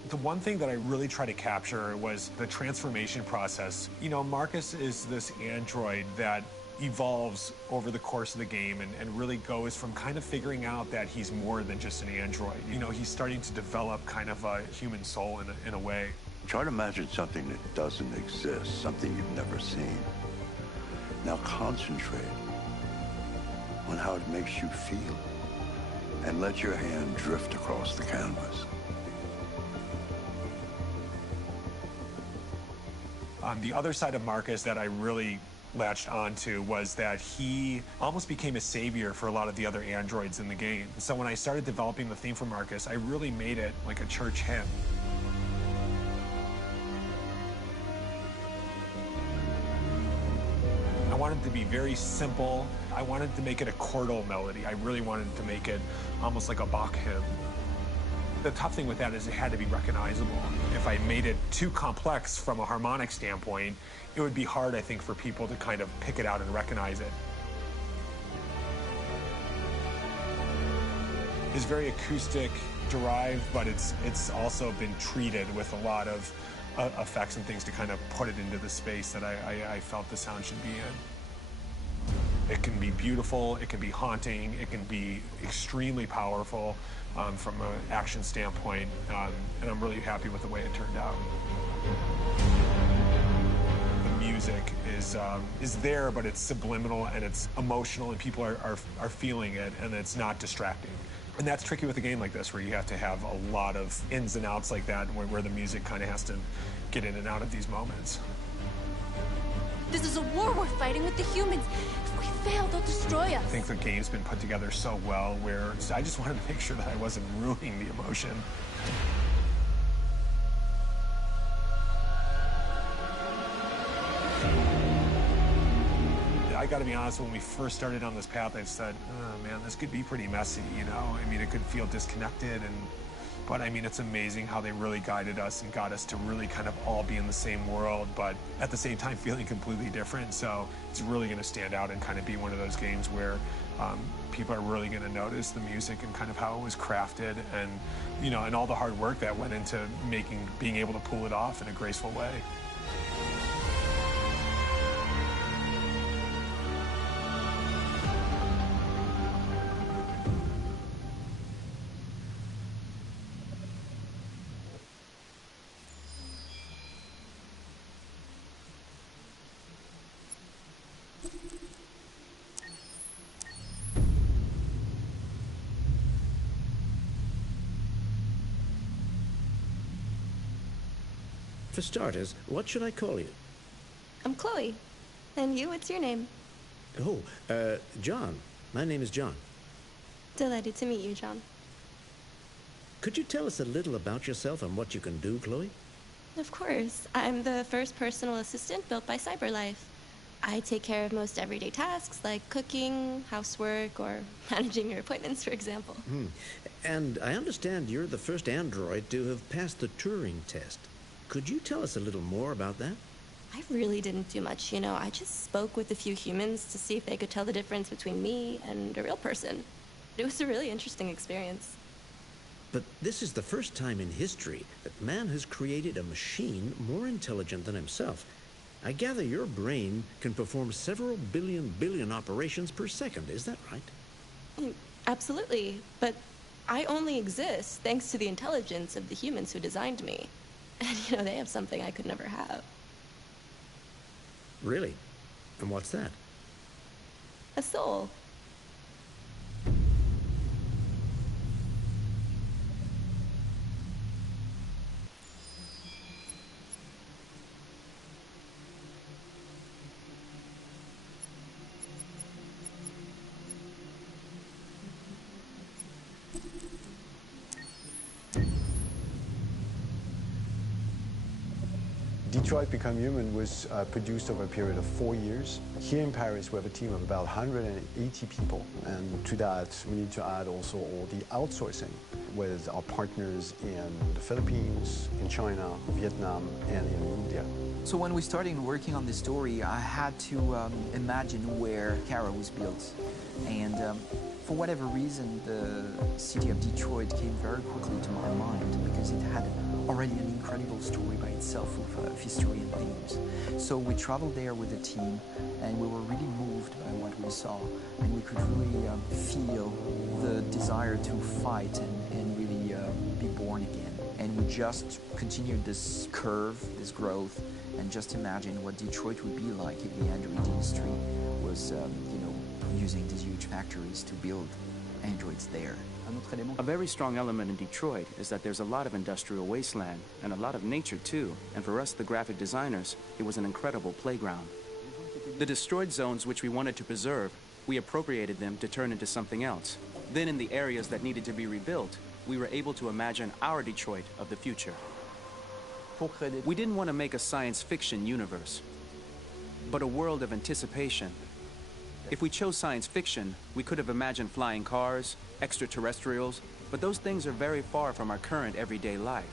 the one thing that I really tried to capture was the transformation process. You know, Marcus is this android that evolves over the course of the game and really goes from kind of figuring out that he's more than just an android. You know, he's starting to develop kind of a human soul in a way. Try to imagine something that doesn't exist, something you've never seen. Now concentrate on how it makes you feel, and let your hand drift across the canvas. The other side of Marcus that I really latched onto was that he almost became a savior for a lot of the other androids in the game. So when I started developing the theme for Marcus, I really made it like a church hymn. I wanted it to be very simple. I wanted to make it a chordal melody. I really wanted to make it almost like a Bach hymn. The tough thing with that is it had to be recognizable. If I made it too complex from a harmonic standpoint, it would be hard, I think, for people to kind of pick it out and recognize it. It's very acoustic derived, but it's also been treated with a lot of effects and things to kind of put it into the space that I felt the sound should be in. It can be beautiful, it can be haunting, it can be extremely powerful from an action standpoint, and I'm really happy with the way it turned out. The music is there, but it's subliminal and it's emotional, and people are feeling it, and it's not distracting. And that's tricky with a game like this, where you have to have a lot of ins and outs like that, where the music kind of has to get in and out of these moments. This is a war we're fighting with the humans. If we fail, they'll destroy us. I think the game's been put together so well, where I just wanted to make sure that I wasn't ruining the emotion. I got to be honest, when we first started on this path, I said, oh, man, this could be pretty messy, you know? I mean, it could feel disconnected, but I mean, it's amazing how they really guided us and got us to really kind of all be in the same world, but at the same time feeling completely different. So it's really going to stand out and kind of be one of those games where people are really going to notice the music and kind of how it was crafted, and you know, and all the hard work that went into being able to pull it off in a graceful way. For starters, what should I call you? I'm Chloe. And you, what's your name? Oh, John. My name is John. Delighted to meet you, John. Could you tell us a little about yourself and what you can do, Chloe? Of course. I'm the first personal assistant built by CyberLife. I take care of most everyday tasks like cooking, housework, or managing your appointments, for example. And I understand you're the first android to have passed the Turing test. Could you tell us a little more about that? I really didn't do much, you know. I just spoke with a few humans to see if they could tell the difference between me and a real person. It was a really interesting experience. But this is the first time in history that man has created a machine more intelligent than himself. I gather your brain can perform several billion operations per second, is that right? Absolutely, but I only exist thanks to the intelligence of the humans who designed me. And, you know, they have something I could never have. Really? And what's that? A soul. Detroit Become Human was produced over a period of 4 years. Here in Paris, we have a team of about 180 people. And to that, we need to add also all the outsourcing with our partners in the Philippines, in China, Vietnam, and in India. So when we started working on this story, I had to imagine where Kara was built. And for whatever reason, the city of Detroit came very quickly to my mind because it had already an incredible story by itself of history and themes. So we traveled there with the team, and we were really moved by what we saw, and we could really feel the desire to fight and really be born again. And we just continued this curve, this growth, and just imagine what Detroit would be like if the android industry was, using these huge factories to build androids there. A very strong element in Detroit is that there's a lot of industrial wasteland and a lot of nature too, and for us, the graphic designers, it was an incredible playground. The destroyed zones which we wanted to preserve, we appropriated them to turn into something else. Then in the areas that needed to be rebuilt, we were able to imagine our Detroit of the future. We didn't want to make a science fiction universe, but a world of anticipation. If we chose science fiction, we could have imagined flying cars, extraterrestrials, but those things are very far from our current everyday life.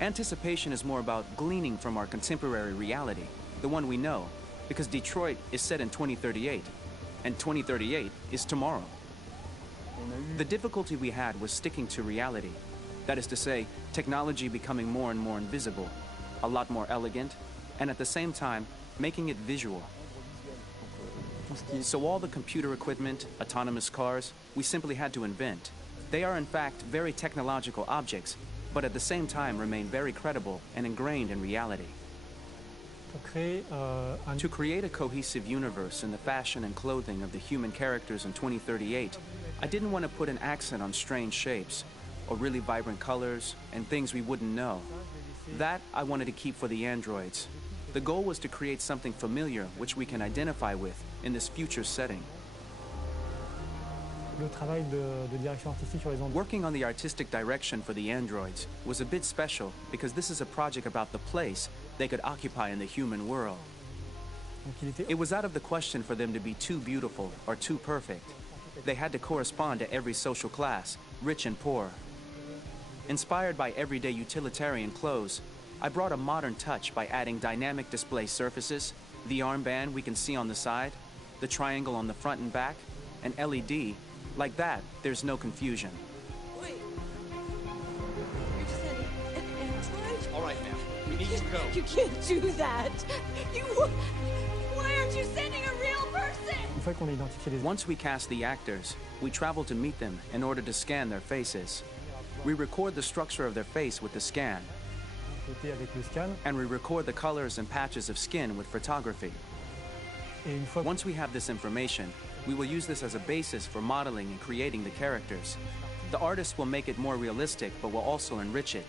Anticipation is more about gleaning from our contemporary reality, the one we know, because Detroit is set in 2038, and 2038 is tomorrow. The difficulty we had was sticking to reality. That is to say, technology becoming more and more invisible, a lot more elegant, and at the same time, making it visual. So all the computer equipment, autonomous cars, we simply had to invent. They are in fact very technological objects, but at the same time remain very credible and ingrained in reality. To create a cohesive universe in the fashion and clothing of the human characters in 2038, I didn't want to put an accent on strange shapes, or really vibrant colors, and things we wouldn't know. That I wanted to keep for the androids. The goal was to create something familiar which we can identify with in this future setting. Working on the artistic direction for the androids was a bit special because this is a project about the place they could occupy in the human world. It was out of the question for them to be too beautiful or too perfect. They had to correspond to every social class, rich and poor. Inspired by everyday utilitarian clothes, I brought a modern touch by adding dynamic display surfaces, the armband we can see on the side, the triangle on the front and back, an LED. Like that, there's no confusion. Wait. You're sending an android? All right, ma'am. We need to go. You can't do that. Why aren't you sending a real person? Once we cast the actors, we travel to meet them in order to scan their faces. We record the structure of their face with the scan, and we record the colors and patches of skin with photography. Once we have this information, we will use this as a basis for modeling and creating the characters. The artist will make it more realistic, but will also enrich it.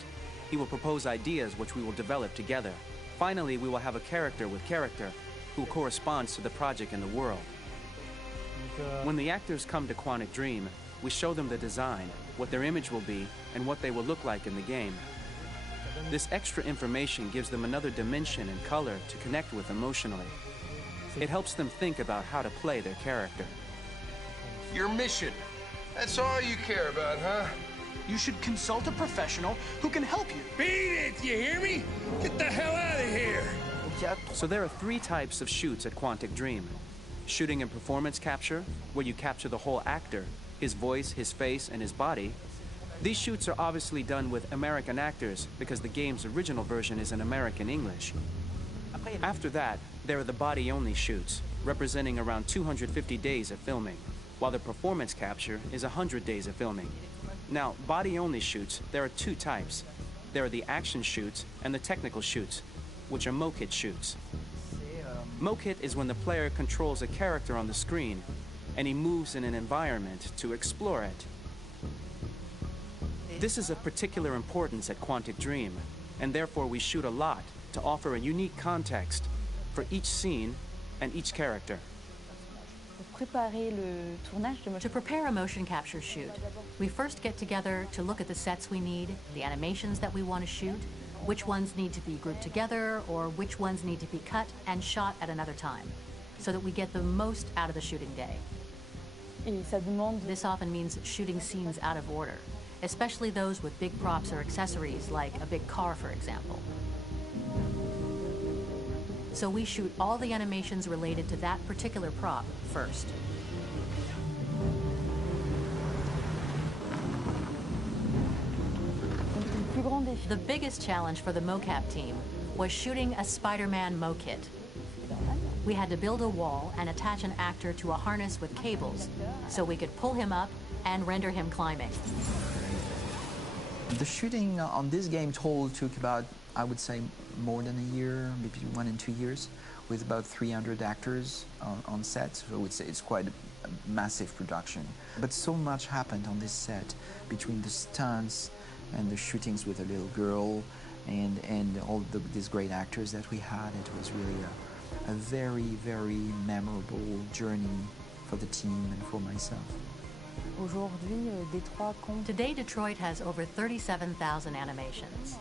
He will propose ideas which we will develop together. Finally, we will have a character with character who corresponds to the project and the world. When the actors come to Quantic Dream, we show them the design, what their image will be, and what they will look like in the game. This extra information gives them another dimension and color to connect with emotionally. It helps them think about how to play their character. Your mission. That's all you care about, huh? You should consult a professional who can help you. Beat it, you hear me? Get the hell out of here! So there are 3 types of shoots at Quantic Dream. Shooting and performance capture, where you capture the whole actor, his voice, his face, and his body. These shoots are obviously done with American actors because the game's original version is in American English. After that, there are the body-only shoots, representing around 250 days of filming, while the performance capture is 100 days of filming. Now, body-only shoots, there are 2 types. There are the action shoots and the technical shoots, which are mokit shoots. Mokit is when the player controls a character on the screen, and he moves in an environment to explore it. This is of particular importance at Quantic Dream, and therefore we shoot a lot to offer a unique context for each scene and each character. To prepare a motion capture shoot, we first get together to look at the sets we need, the animations that we want to shoot, which ones need to be grouped together, or which ones need to be cut and shot at another time, so that we get the most out of the shooting day. This often means shooting scenes out of order, especially those with big props or accessories, like a big car, for example. So we shoot all the animations related to that particular prop first. The biggest challenge for the mocap team was shooting a Spider-Man mokit. We had to build a wall and attach an actor to a harness with cables so we could pull him up and render him climbing. The shooting on this game total took about, I would say, more than a year, maybe 1 and 2 years, with about 300 actors on set. So it's quite a massive production. But so much happened on this set between the stunts and the shootings with a little girl and all these great actors that we had. It was really a very, very memorable journey for the team and for myself. Today, Detroit has over 37,000 animations.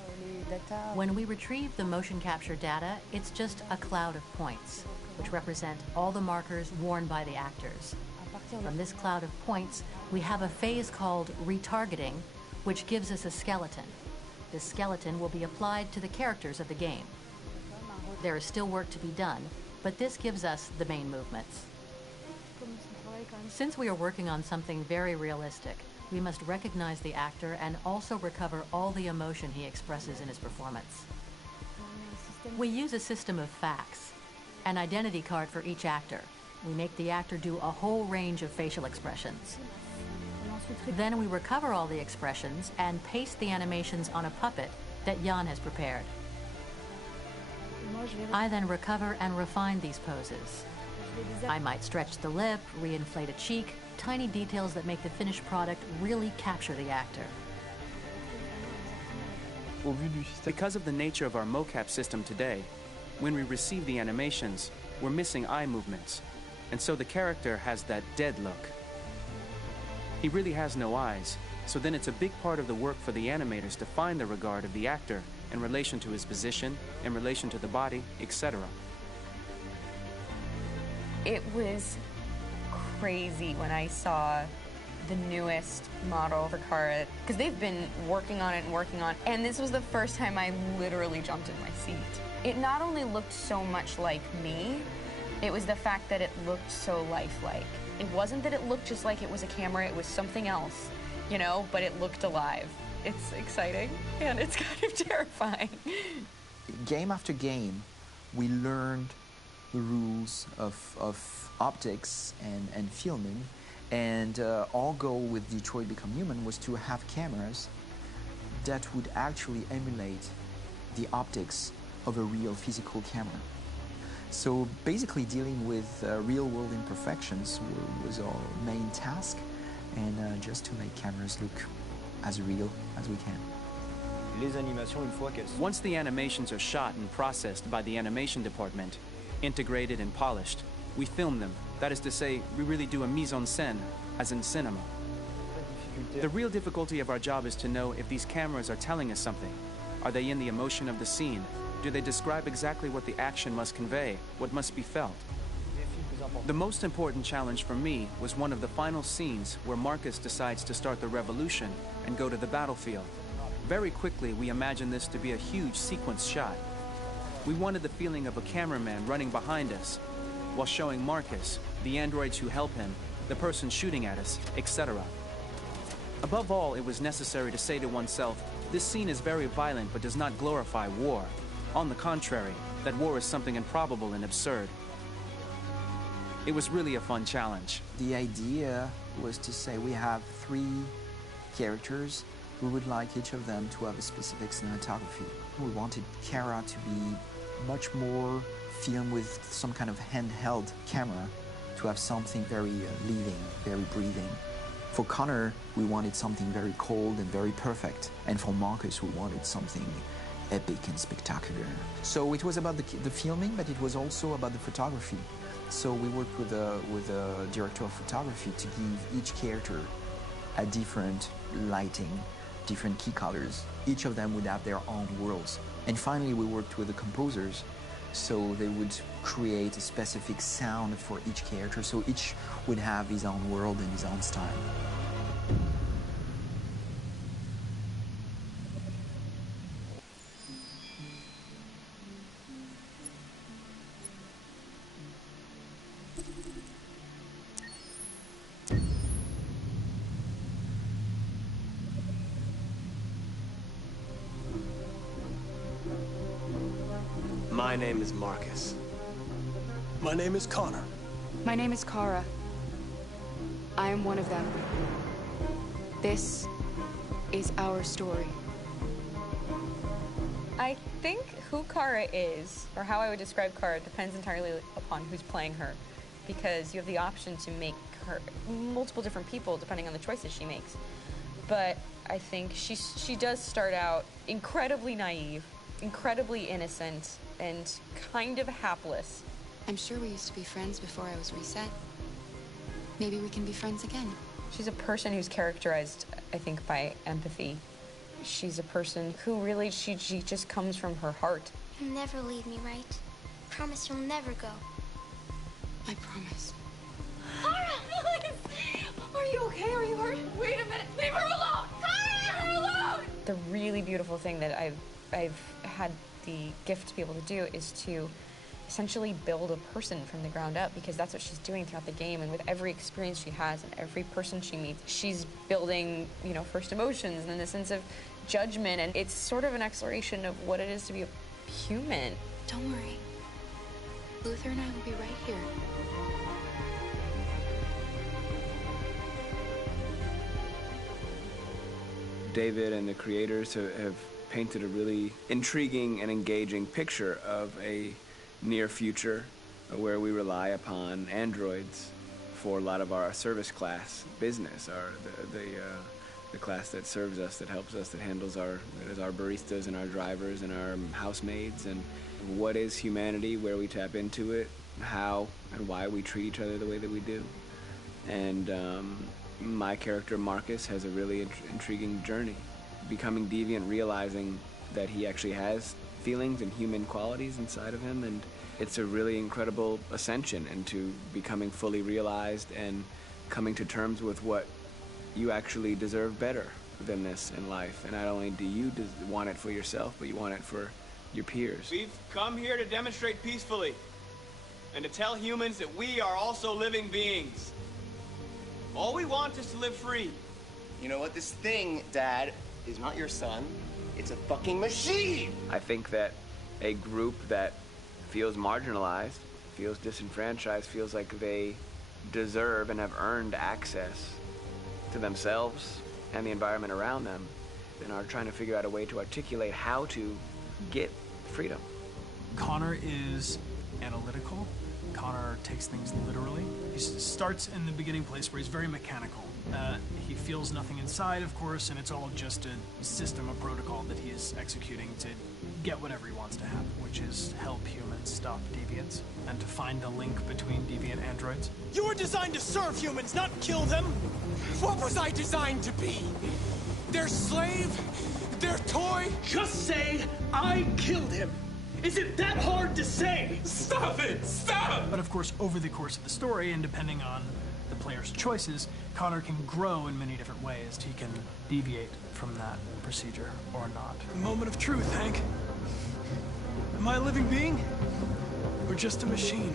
When we retrieve the motion capture data, it's just a cloud of points, which represent all the markers worn by the actors. From this cloud of points, we have a phase called retargeting, which gives us a skeleton. This skeleton will be applied to the characters of the game. There is still work to be done, but this gives us the main movements. Since we are working on something very realistic, we must recognize the actor and also recover all the emotion he expresses in his performance. We use a system of facts, an identity card for each actor. We make the actor do a whole range of facial expressions. Then we recover all the expressions and paste the animations on a puppet that Jan has prepared. I then recover and refine these poses. I might stretch the lip, reinflate a cheek, tiny details that make the finished product really capture the actor. Because of the nature of our mocap system today, when we receive the animations, we're missing eye movements, and so the character has that dead look. He really has no eyes, so then it's a big part of the work for the animators to find the regard of the actor in relation to his position, in relation to the body, etc. It was crazy when I saw the newest model for Kara, because they've been working on it, and this was the first time I literally jumped in my seat. It not only looked so much like me, it was the fact that it looked so lifelike. It wasn't that it looked just like it was a camera, it was something else, you know, but it looked alive. It's exciting, and it's kind of terrifying. Game after game, we learned the rules of optics and filming, and our goal with Detroit Become Human was to have cameras that would actually emulate the optics of a real physical camera. So basically dealing with real-world imperfections was our main task, and just to make cameras look as real as we can. Once the animations are shot and processed by the animation department, integrated and polished, we film them. That is to say, we really do a mise-en-scène, as in cinema. The real difficulty of our job is to know if these cameras are telling us something. Are they in the emotion of the scene? Do they describe exactly what the action must convey, what must be felt? The most important challenge for me was one of the final scenes where Marcus decides to start the revolution and go to the battlefield. Very quickly, we imagined this to be a huge sequence shot. We wanted the feeling of a cameraman running behind us, while showing Marcus, the androids who help him, the person shooting at us, etc. Above all, it was necessary to say to oneself, this scene is very violent but does not glorify war. On the contrary, that war is something improbable and absurd. It was really a fun challenge. The idea was to say we have 3 characters. We would like each of them to have a specific cinematography. We wanted Kara to be much more filmed with some kind of handheld camera, to have something very living, very breathing. For Connor, we wanted something very cold and very perfect. And for Marcus, we wanted something epic and spectacular. So it was about the filming, but it was also about the photography. So we worked with a director of photography to give each character a different lighting, different key colors. Each of them would have their own worlds. And finally, we worked with the composers, so they would create a specific sound for each character, so each would have his own world and his own style. My name is Marcus. My name is Connor. My name is Kara. I am one of them. This is our story. I think who Kara is, or how I would describe Kara, depends entirely upon who's playing her, because you have the option to make her multiple different people depending on the choices she makes. But I think she does start out incredibly naive, incredibly innocent, and kind of hapless. I'm sure we used to be friends before I was reset. Maybe we can be friends again. She's a person who's characterized, I think, by empathy. She's a person who really, she just comes from her heart. You'll never leave me, right? Promise you'll never go. I promise. Kara, please! Are you okay? Are you hurt? Wait a minute. Leave her alone! Kara, leave her alone! The really beautiful thing that I've had the gift to be able to do is to essentially build a person from the ground up, because that's what she's doing throughout the game. And with every experience she has and every person she meets, she's building, you know, first emotions and then a sense of judgment. And it's sort of an exploration of what it is to be a human. Don't worry. Luther and I will be right here. David and the creators have painted a really intriguing and engaging picture of a near future where we rely upon androids for a lot of our service class business, the class that serves us, that helps us, that handles our baristas and our drivers and our housemaids. And what is humanity, where we tap into it, how and why we treat each other the way that we do. And my character Marcus has a really intriguing journey, becoming deviant, realizing that he actually has feelings and human qualities inside of him, and it's a really incredible ascension into becoming fully realized and coming to terms with what you actually deserve better than this in life. And not only do you want it for yourself, but you want it for your peers. We've come here to demonstrate peacefully and to tell humans that we are also living beings. All we want is to live free. You know what? This thing, Dad, is not your son. It's a fucking machine! I think that a group that feels marginalized, feels disenfranchised, feels like they deserve and have earned access to themselves and the environment around them, and are trying to figure out a way to articulate how to get freedom. Connor is analytical. Connor takes things literally. He starts in the beginning place where he's very mechanical. He feels nothing inside, of course, and it's all just a system, a protocol that he is executing to get whatever he wants to happen, which is help humans stop deviants and to find the link between deviant androids. You were designed to serve humans, not kill them! What was I designed to be? Their slave? Their toy? Just say, I killed him! Is it that hard to say? Stop it! Stop! But of course, over the course of the story, and depending on the player's choices, Connor can grow in many different ways. He can deviate from that procedure or not. Moment of truth, Hank. Am I a living being? Or just a machine?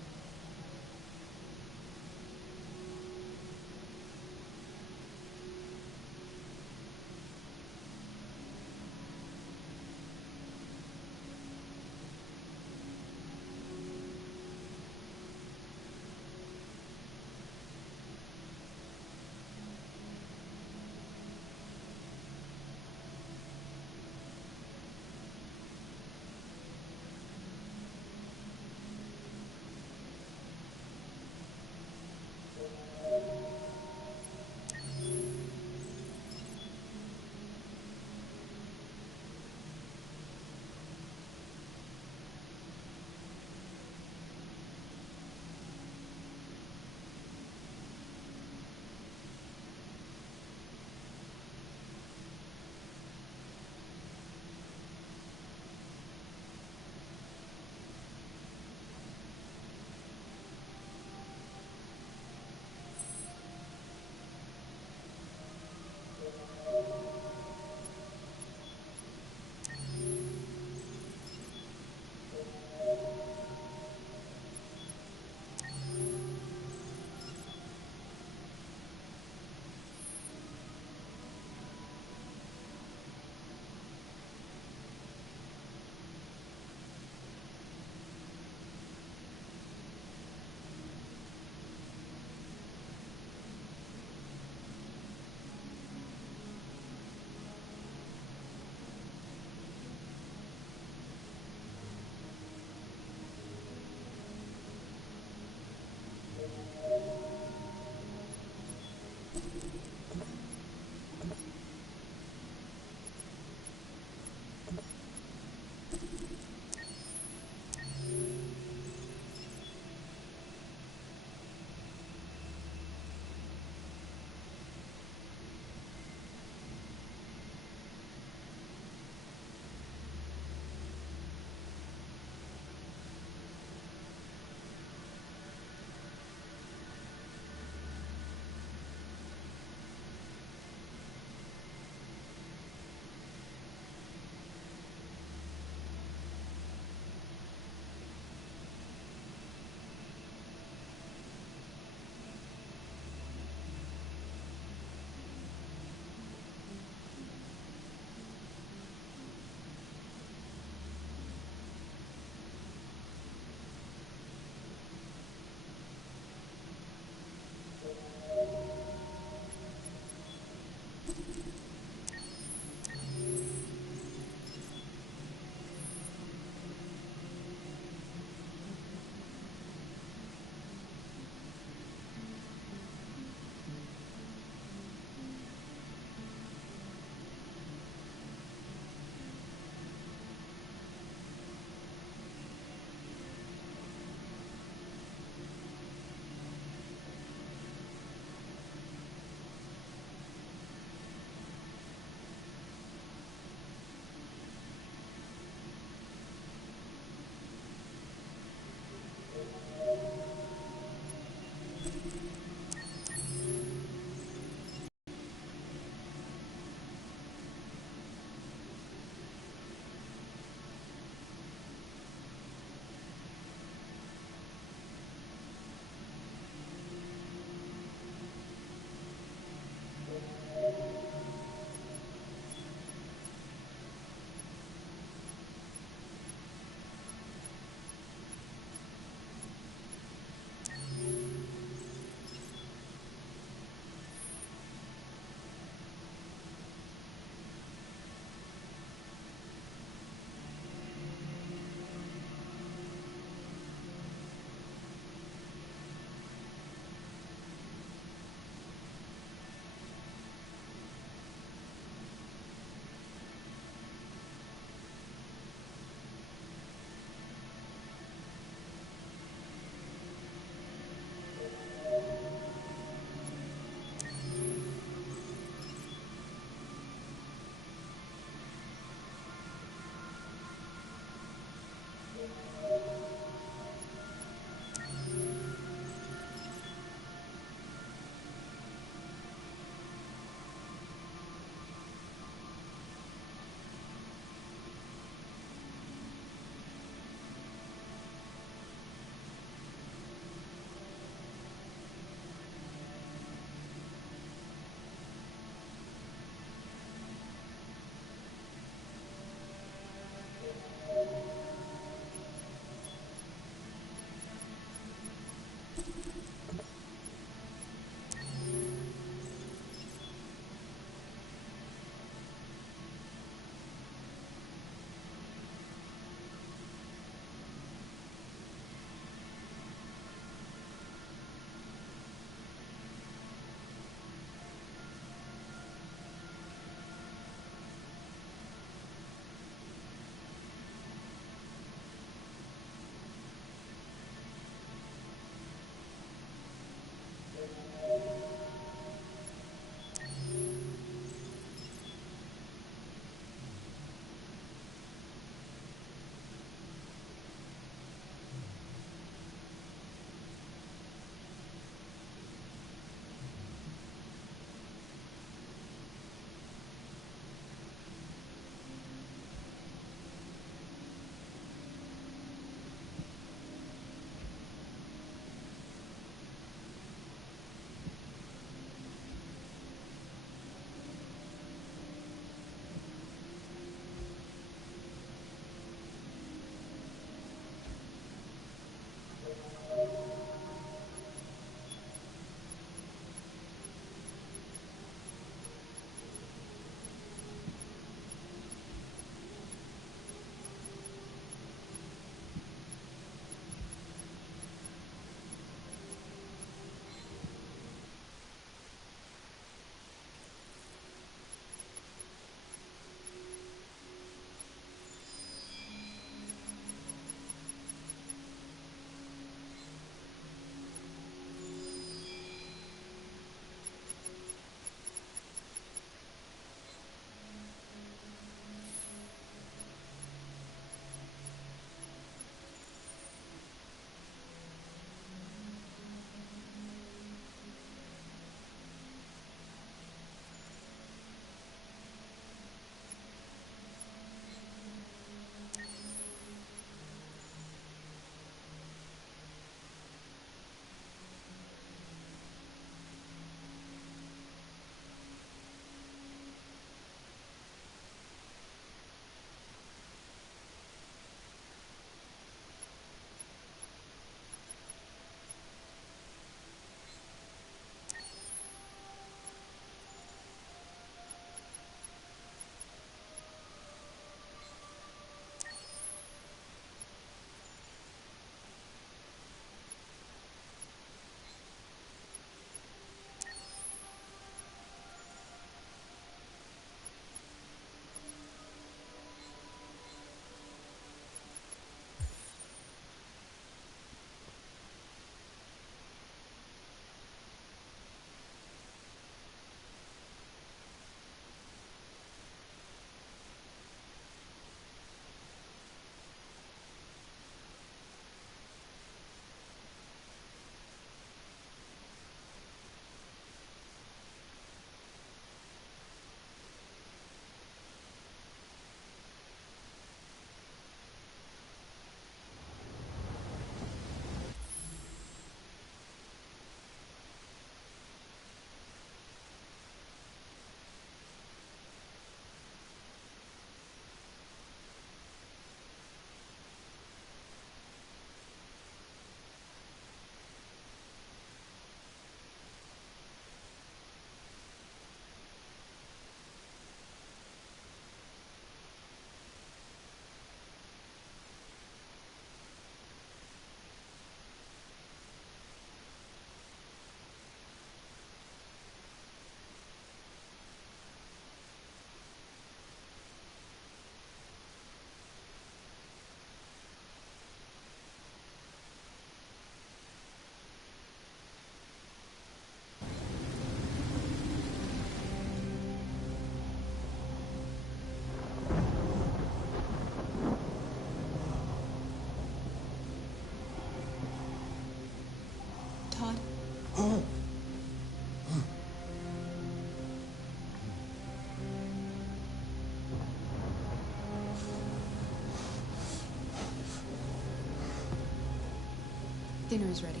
Dinner is ready.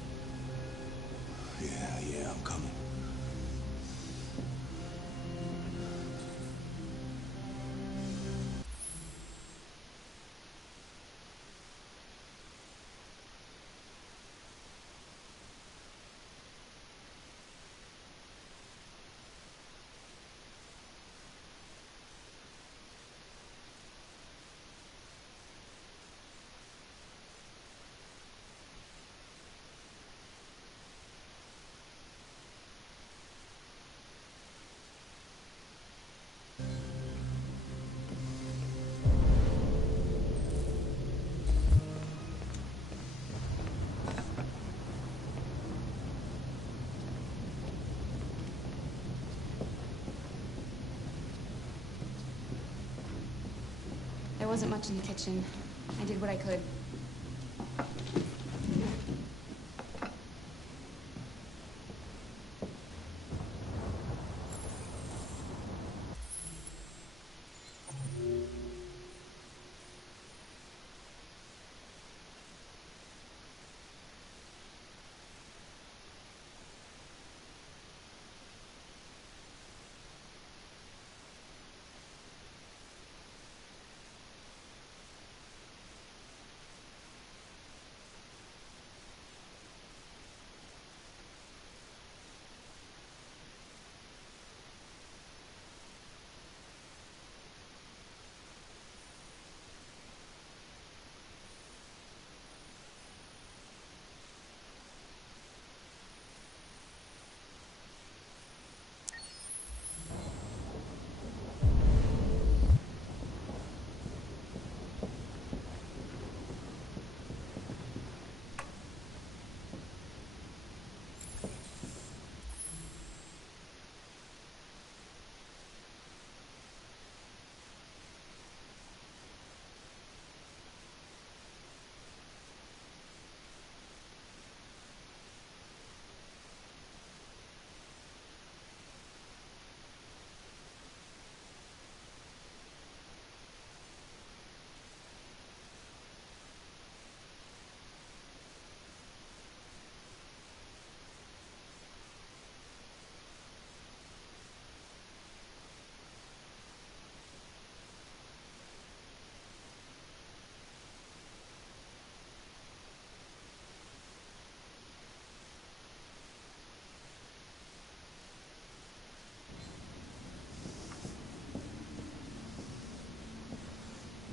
Yeah, I'm coming. There wasn't much in the kitchen. I did what I could.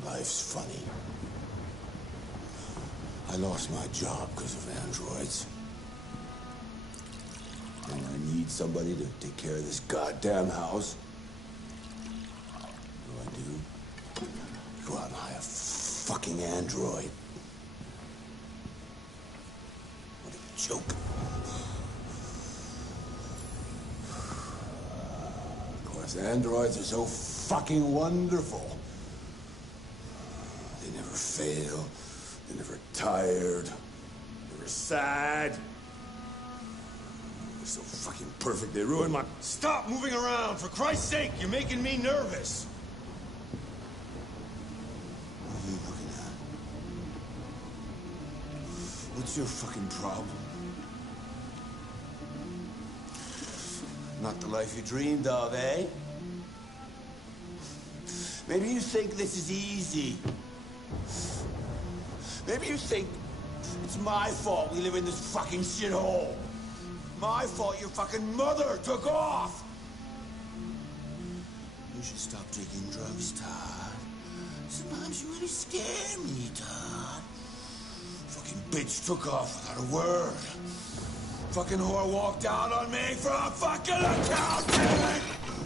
Life's funny. I lost my job because of androids. And I need somebody to take care of this goddamn house. What do? Go out and hire a fucking android. What a joke. Of course, androids are so fucking wonderful. They never fail. They're never tired. Never sad. They're so fucking perfect. They ruin my... Stop moving around! For Christ's sake! You're making me nervous! What are you looking at? What's your fucking problem? Not the life you dreamed of, eh? Maybe you think this is easy. Maybe you think it's my fault we live in this fucking shithole. My fault your fucking mother took off. You should stop taking drugs, Todd. Sometimes you really scare me, Todd. Fucking bitch took off without a word. Fucking whore walked out on me for a fucking accountant.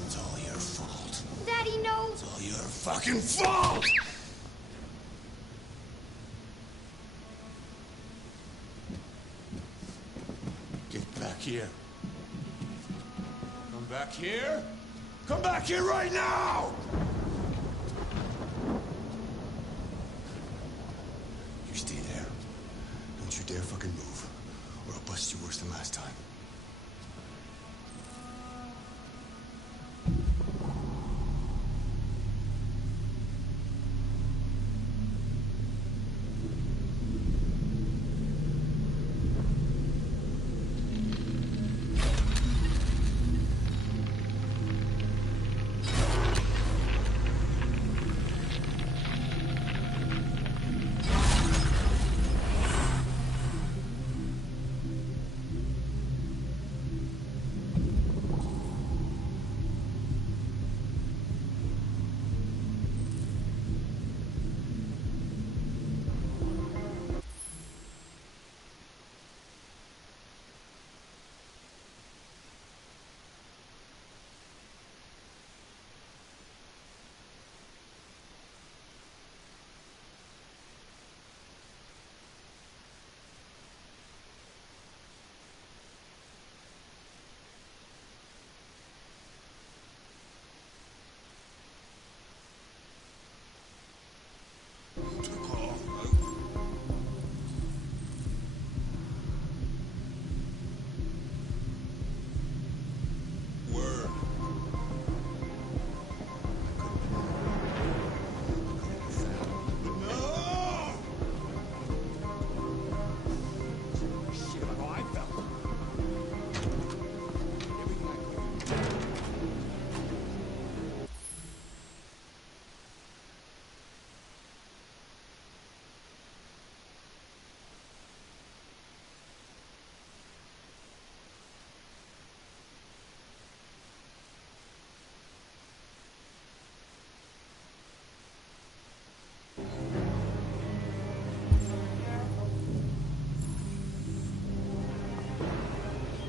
It's all your fault. Daddy, no. It's all your fucking fault. Here. Come back here. Come back here right now! You stay there. Don't you dare fucking move, or I'll bust you worse than last time.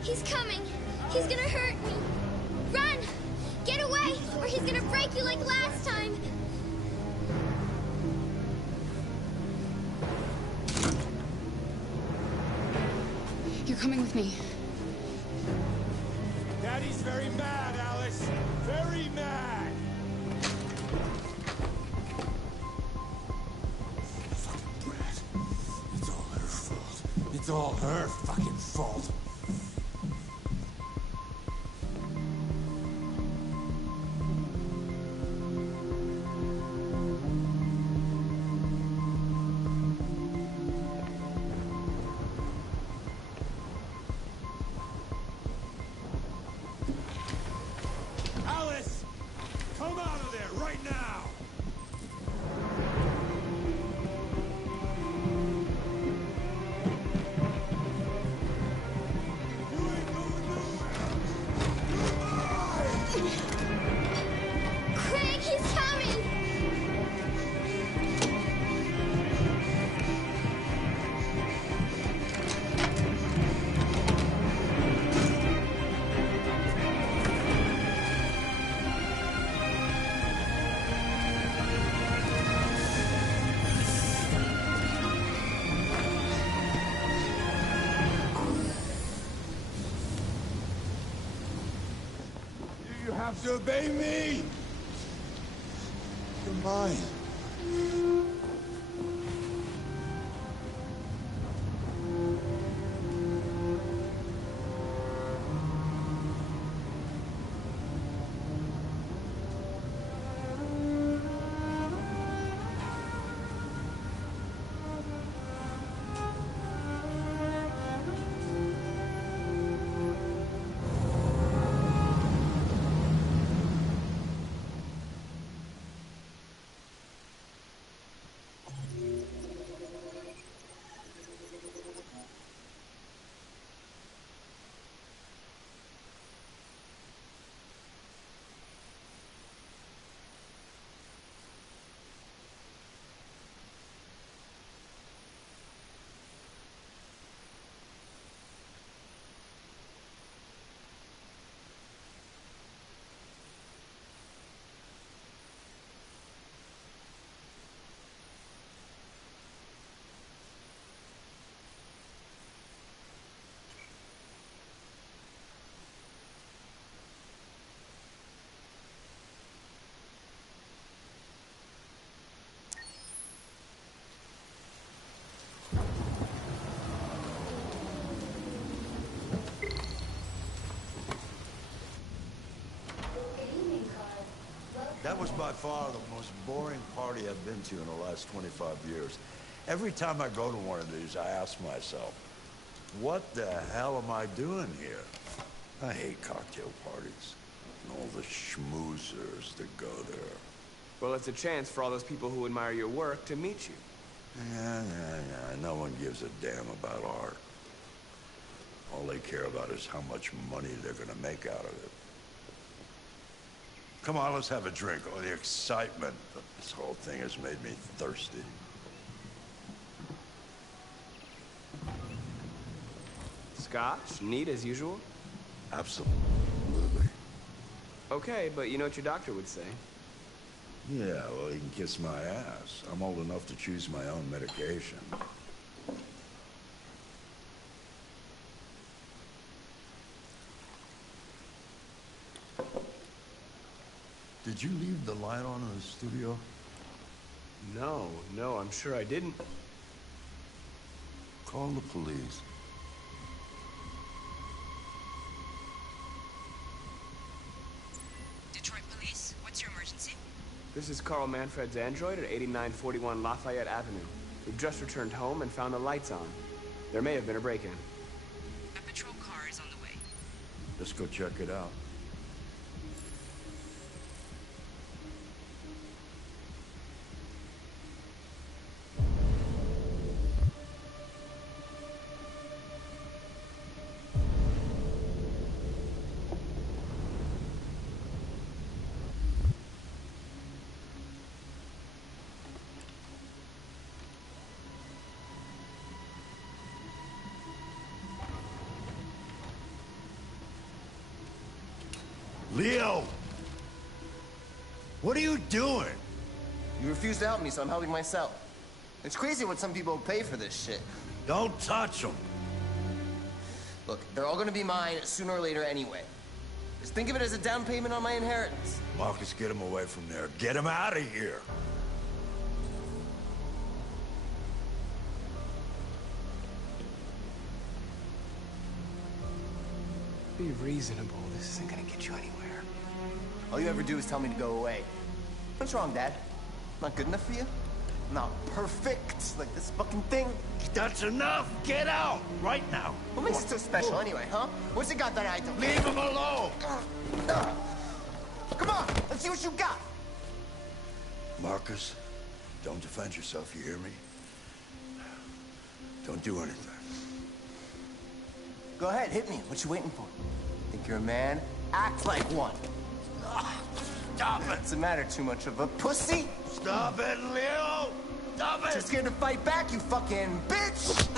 He's coming. He's gonna hurt me. Run! Get away, or he's gonna break you like last time. You're coming with me. Daddy's very mad, Alice. Very mad. Fucking brat. It's all her fault. It's all her fucking fault. Alice! Come out of there right now! Craig, he's coming! You have to obey me! You're mine. That was by far the most boring party I've been to in the last 25 years. Every time I go to one of these, I ask myself, what the hell am I doing here? I hate cocktail parties and all the schmoozers that go there. Well, it's a chance for all those people who admire your work to meet you. Yeah. No one gives a damn about art. All they care about is how much money they're gonna make out of it. Come on, let's have a drink. Oh, the excitement of this whole thing has made me thirsty. Scotch? Neat as usual? Absolutely. Okay, but you know what your doctor would say. Yeah, well, he can kiss my ass. I'm old enough to choose my own medication. Did you leave the light on in the studio? No, I'm sure I didn't. Call the police. Detroit Police, what's your emergency? This is Carl Manfred's android at 8941 Lafayette Avenue. We've just returned home and found the lights on. There may have been a break-in. A patrol car is on the way. Let's go check it out. Leo! What are you doing? You refuse to help me, so I'm helping myself. It's crazy what some people pay for this shit. Don't touch them. Look, they're all gonna be mine sooner or later anyway. Just think of it as a down payment on my inheritance. Marcus, get him away from there. Get him out of here. Be reasonable. This isn't gonna get you anywhere. All you ever do is tell me to go away. What's wrong, Dad? Not good enough for you? Not perfect, like this fucking thing? That's enough! Get out! Right now! What makes it so special anyway, huh? What's it got that I don't? Leave him alone! Come on, let's see what you got! Marcus, don't defend yourself, you hear me? Don't do anything. Go ahead, hit me. What you waiting for? Think you're a man? Act like one. Stop it! What's the matter? Too much of a pussy? Stop it, Leo! Stop it! Too scared to fight back, you fucking bitch!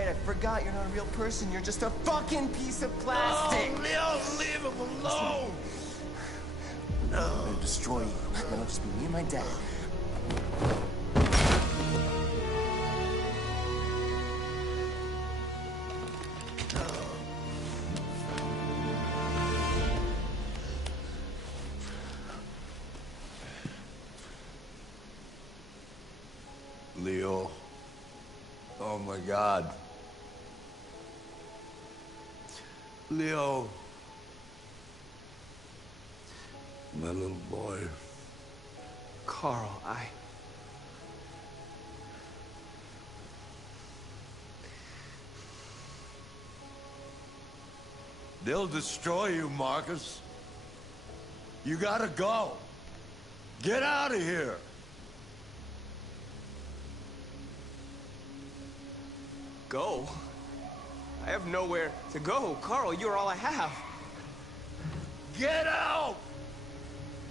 I forgot you're not a real person. You're just a fucking piece of plastic. No, Leo, leave him alone. No. I'm gonna destroy you. Then it'll just be me and my dad. Leo. Oh my God. Leo. My little boy. Carl, They'll destroy you, Marcus. You gotta go. Get out of here. Go? I have nowhere to go. Carl, you're all I have. Get out!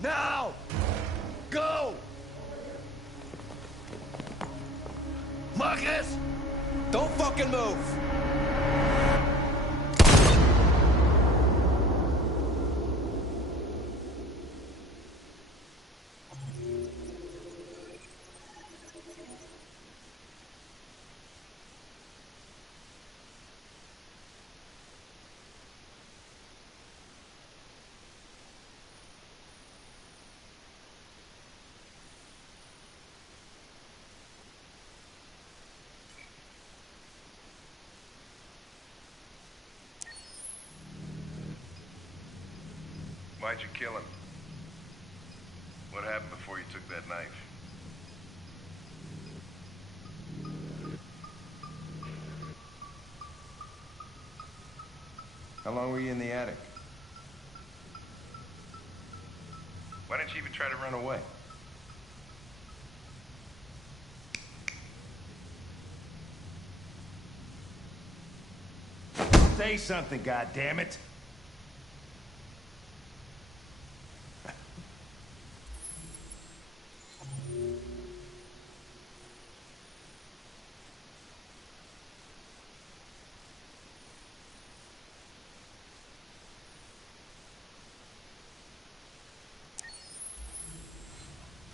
Now! Go! Marcus! Don't fucking move! Why'd you kill him? What happened before you took that knife? How long were you in the attic? Why didn't you even try to run away? Say something, goddammit!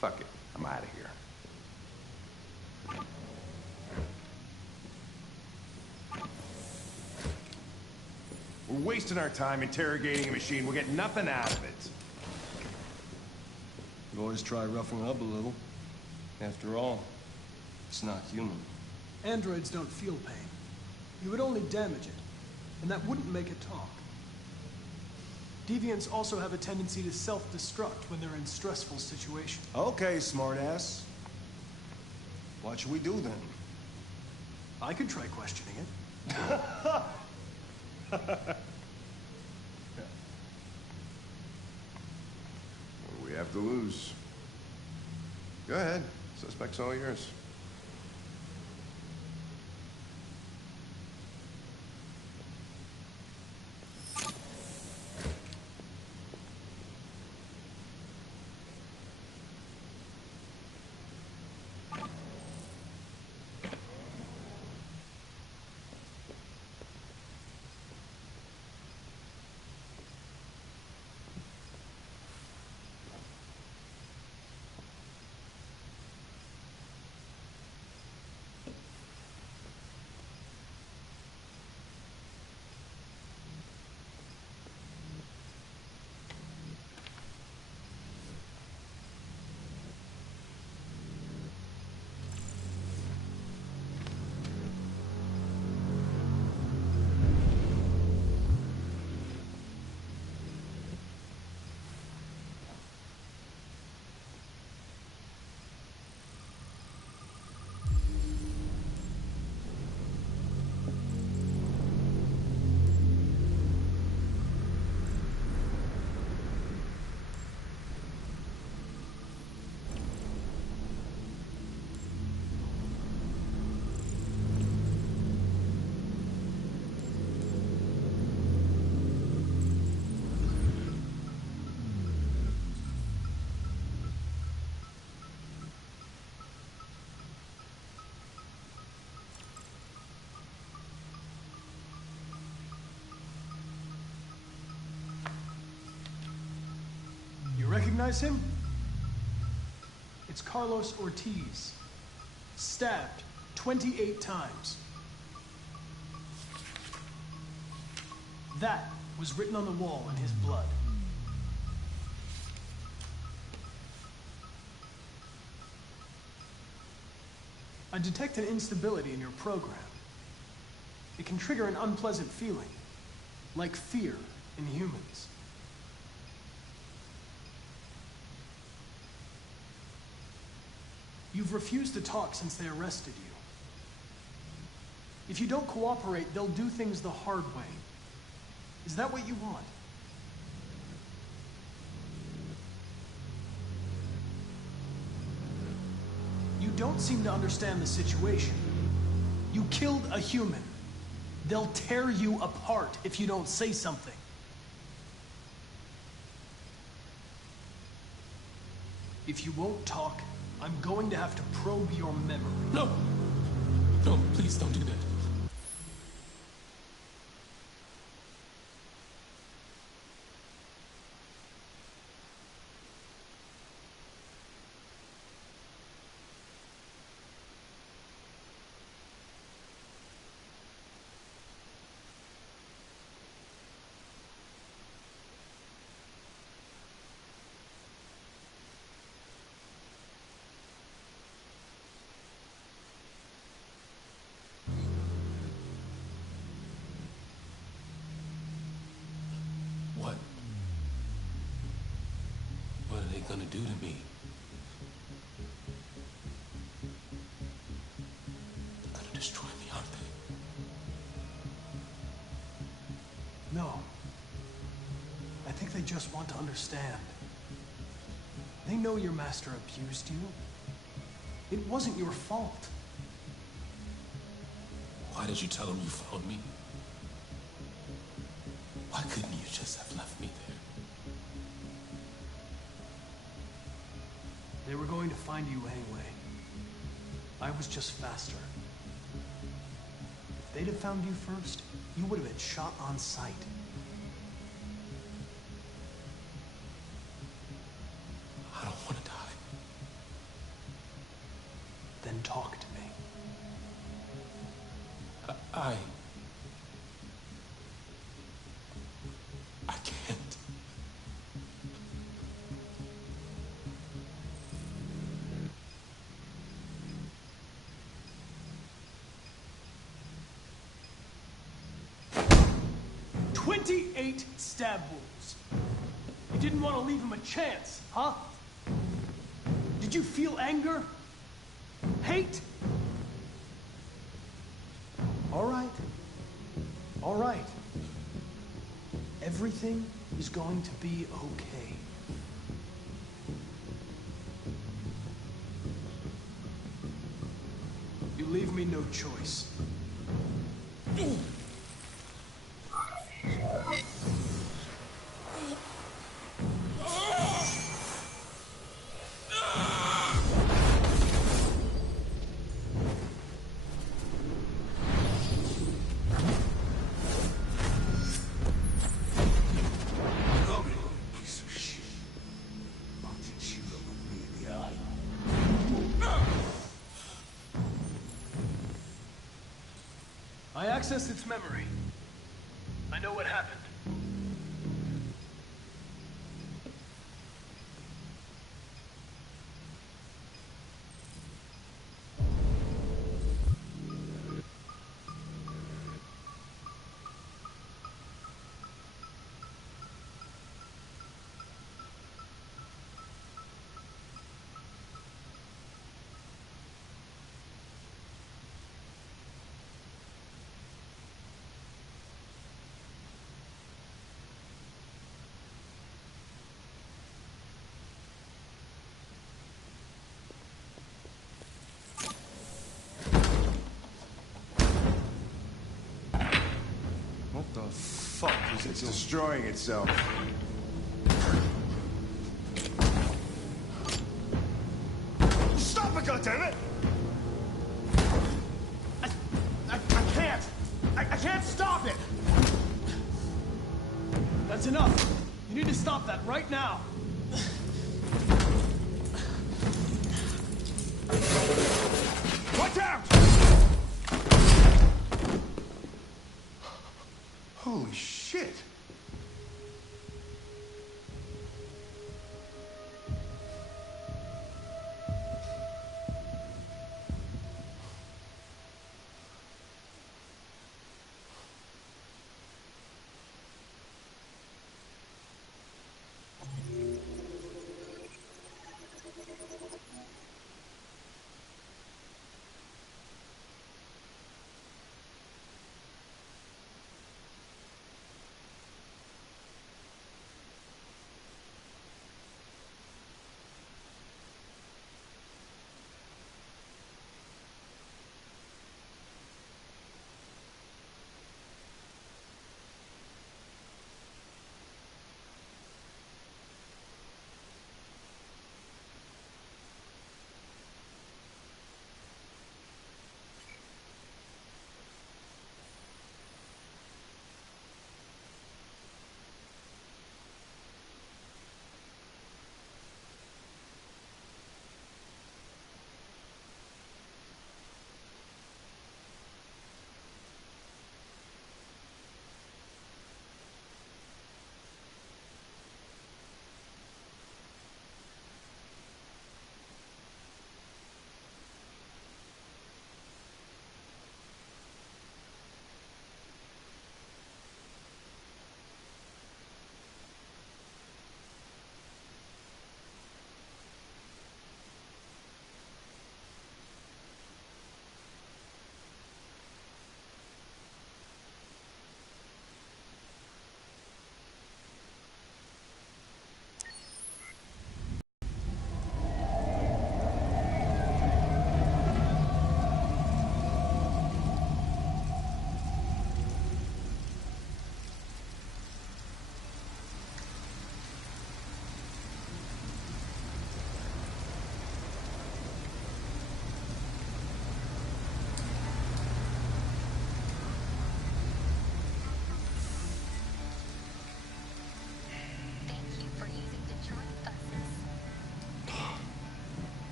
Fuck it. I'm out of here. We're wasting our time interrogating a machine. We'll get nothing out of it. You always try roughing up a little. After all, it's not human. Androids don't feel pain. You would only damage it, and that wouldn't make it talk. Deviants also have a tendency to self-destruct when they're in stressful situations. Okay, smartass. What should we do then? I could try questioning it. What do we have to lose? Go ahead. Suspect's all yours. recognize him? It's Carlos Ortiz. Stabbed 28 times. That was written on the wall in his blood. I detect an instability in your program. It can trigger an unpleasant feeling, like fear in humans. You've refused to talk since they arrested you. If you don't cooperate, they'll do things the hard way. Is that what you want? You don't seem to understand the situation. You killed a human. They'll tear you apart if you don't say something. If you won't talk, I'm going to have to probe your memory. No! No, please don't do that. What are they gonna do to me? They're gonna destroy me, aren't they? No. I think they just want to understand. They know your master abused you. It wasn't your fault. Why did you tell them you found me? Why couldn't you just have left me there? They were going to find you anyway. I was just faster. If they'd have found you first, you would have been shot on sight. I don't want to die. Then talk to me. I can't. "28 stab wounds. You didn't want to leave him a chance, huh? Did you feel anger? Hate? All right. All right. Everything is going to be okay. You leave me no choice. I accessed its memory. I know what happened. What the fuck is it? It's destroying itself. Stop it, goddammit! I can't! I can't stop it! That's enough. You need to stop that right now. Watch out! Holy shit!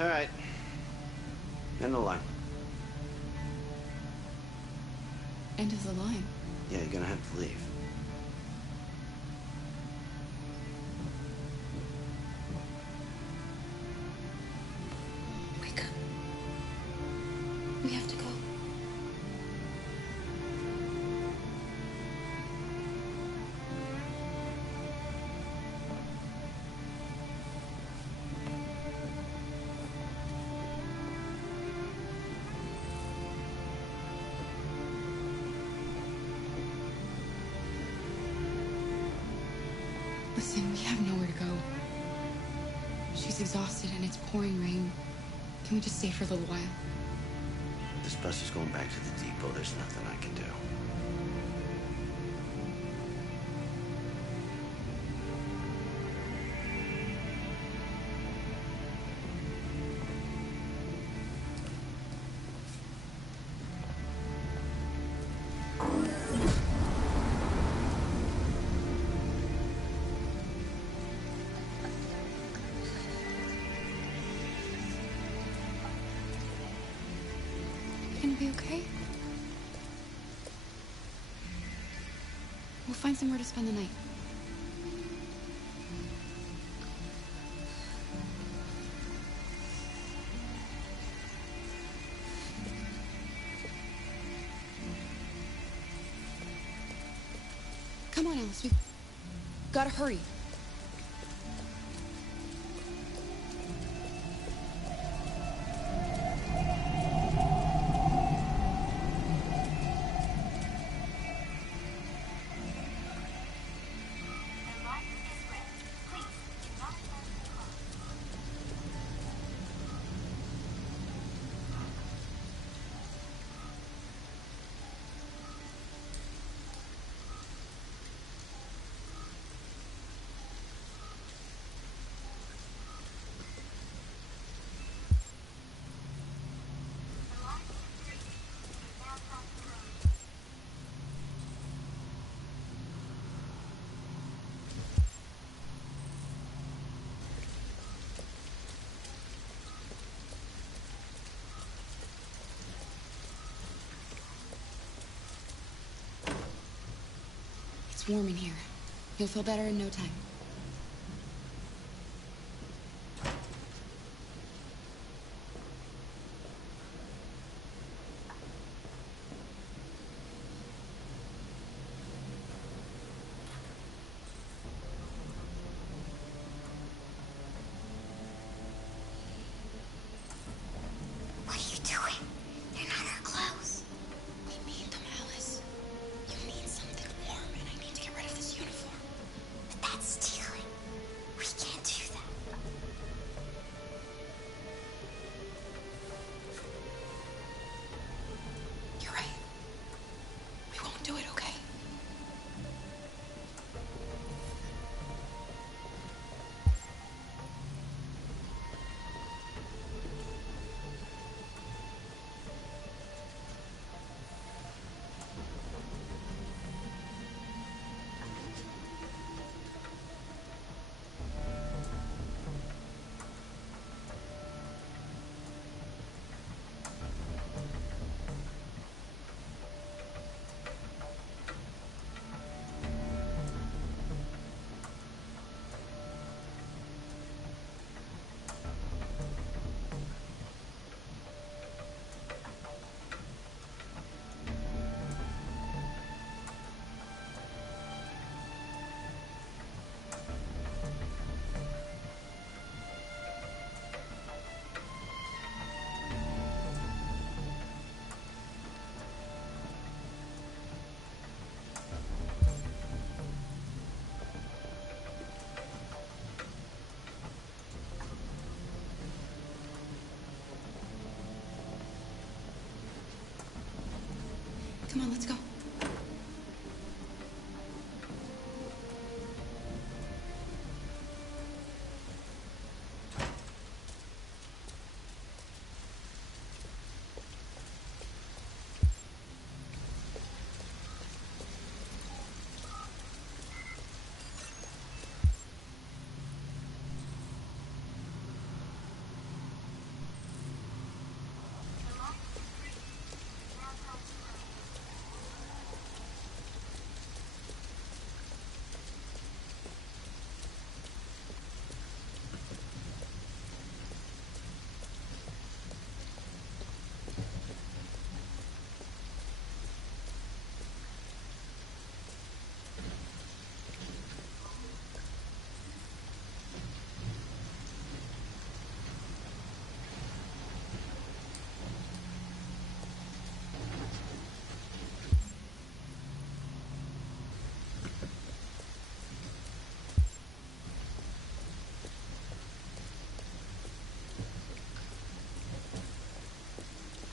All right. End the line. End of the line. Yeah, you're gonna have to leave. Wake up. We have to go. Listen, we have nowhere to go. She's exhausted and it's pouring rain. Can we just stay for a little while? This bus is going back to the depot. There's nothing I can do. Gonna be okay? We'll find somewhere to spend the night. Come on, Alice, we've gotta hurry. It's warm in here. You'll feel better in no time. What are you doing? They're not our clothes. We need them, Alice. You need something warm, and I need to get rid of this uniform. But that's stealing. We can't do that. You're right. We won't do it, okay? Come on, let's go.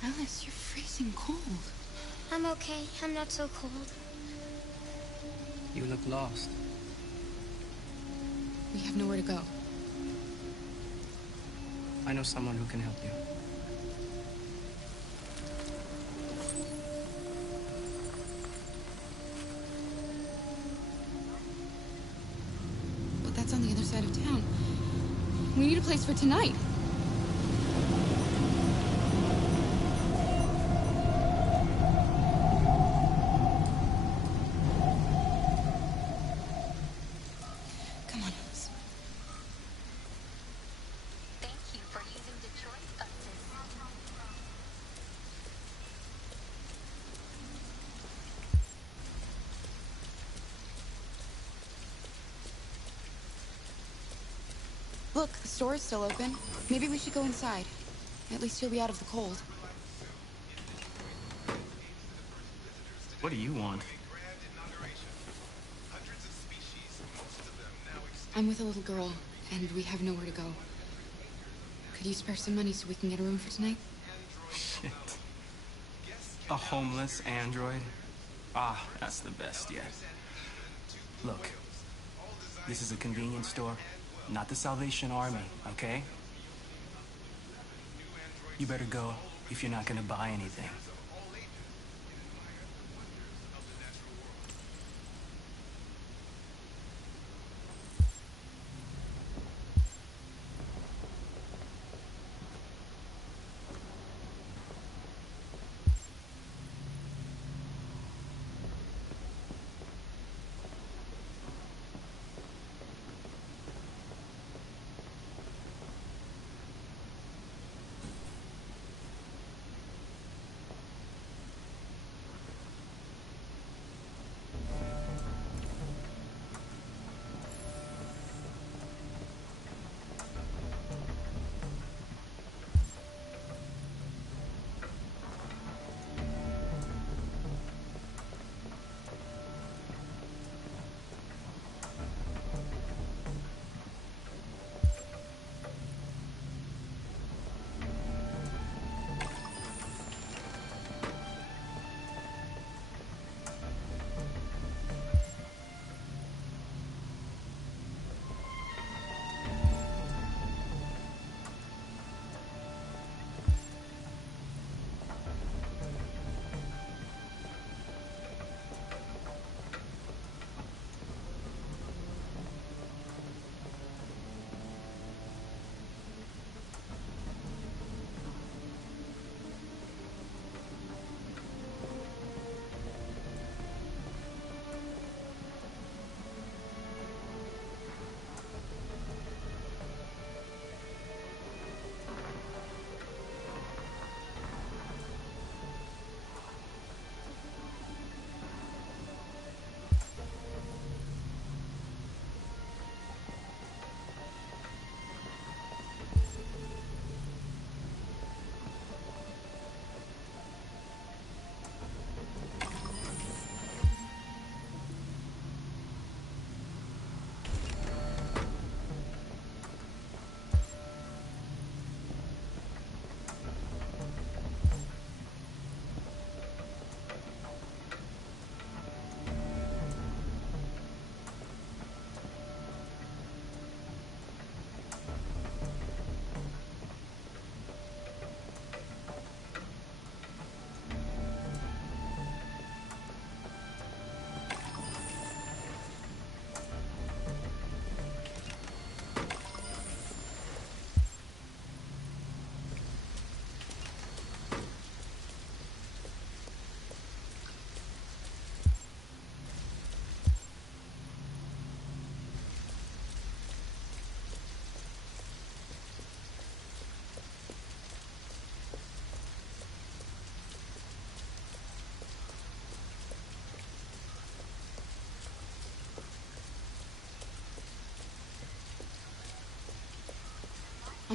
Alice, you're freezing cold. I'm okay. I'm not so cold. You look lost. We have nowhere to go. I know someone who can help you. But that's on the other side of town. We need a place for tonight. Come on, Alice. Thank you for using Detroit buses. Look, the store is still open. Maybe we should go inside. At least you'll be out of the cold. What do you want? I'm with a little girl, and we have nowhere to go. Could you spare some money so we can get a room for tonight? Shit. A homeless android? Ah, that's the best yet. Look, this is a convenience store, not the Salvation Army, okay? You better go if you're not gonna buy anything.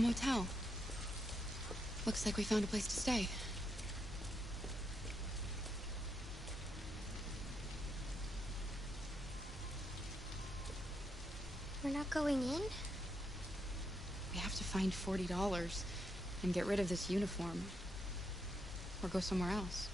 A motel. Looks like we found a place to stay. We're not going in? We have to find $40 and get rid of this uniform. Or go somewhere else.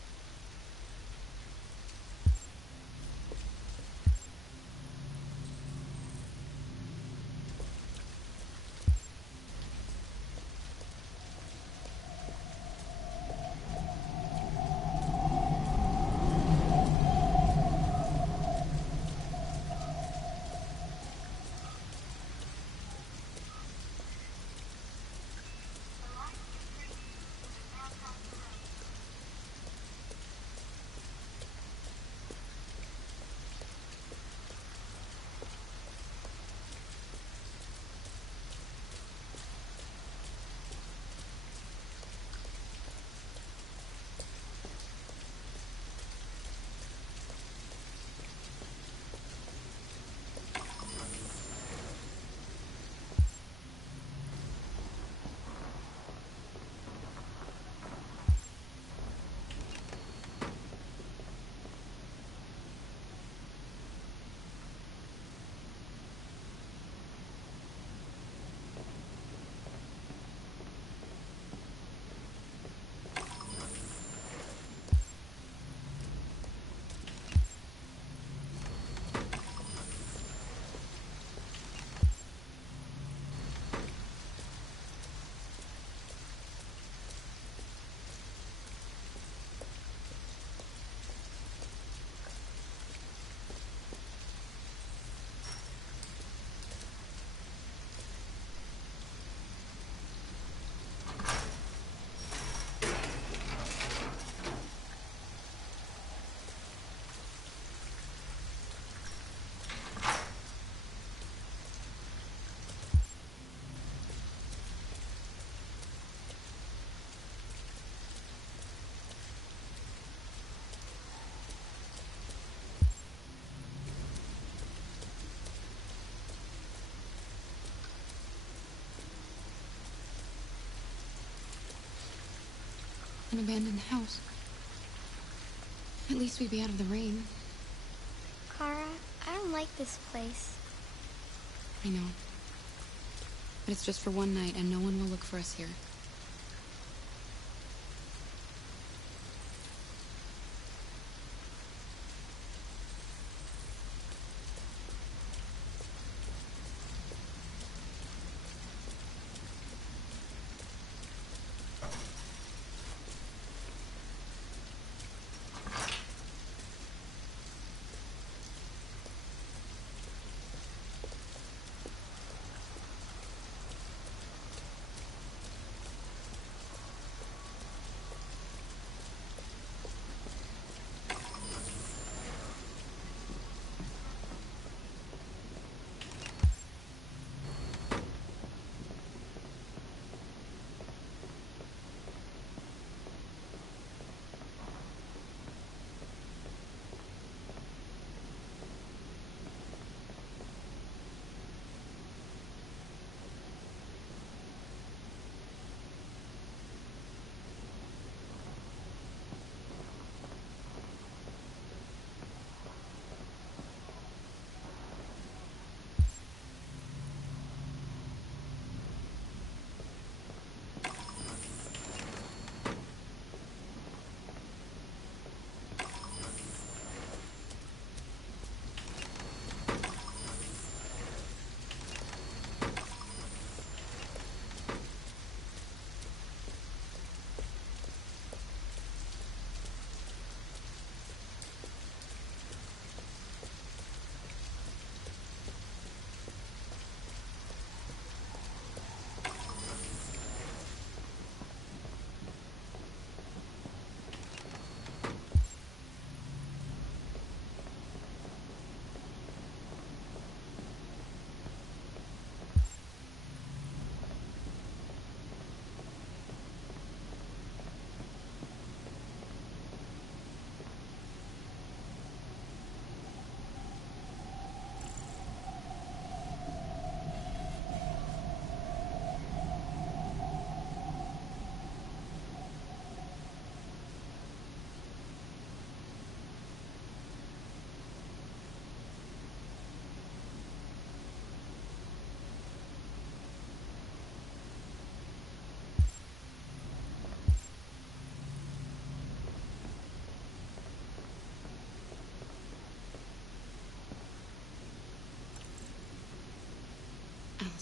An abandoned house. At least we'd be out of the rain. Kara, I don't like this place. I know. But it's just for one night, and no one will look for us here.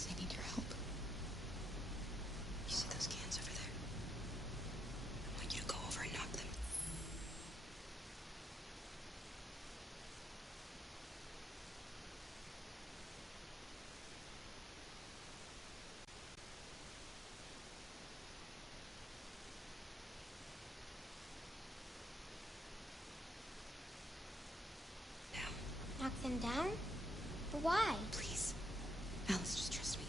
Alice, I need your help. You see those cans over there? I want you to go over and knock them. Knock them down? But why? Please. Alice, just trust me.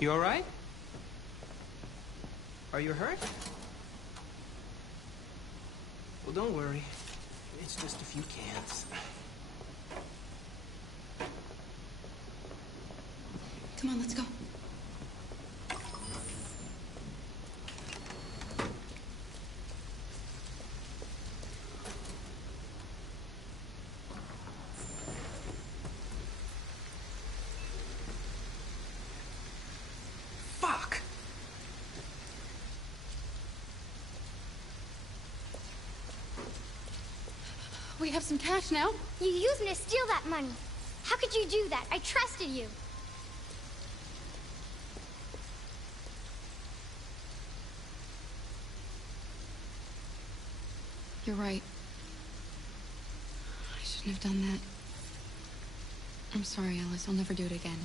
You all right? Are you hurt? Well, don't worry. It's just a few cans. Come on, let's go. Fuck! We have some cash now. You used me to steal that money. How could you do that? I trusted you. You're right. I shouldn't have done that. I'm sorry, Alice. I'll never do it again.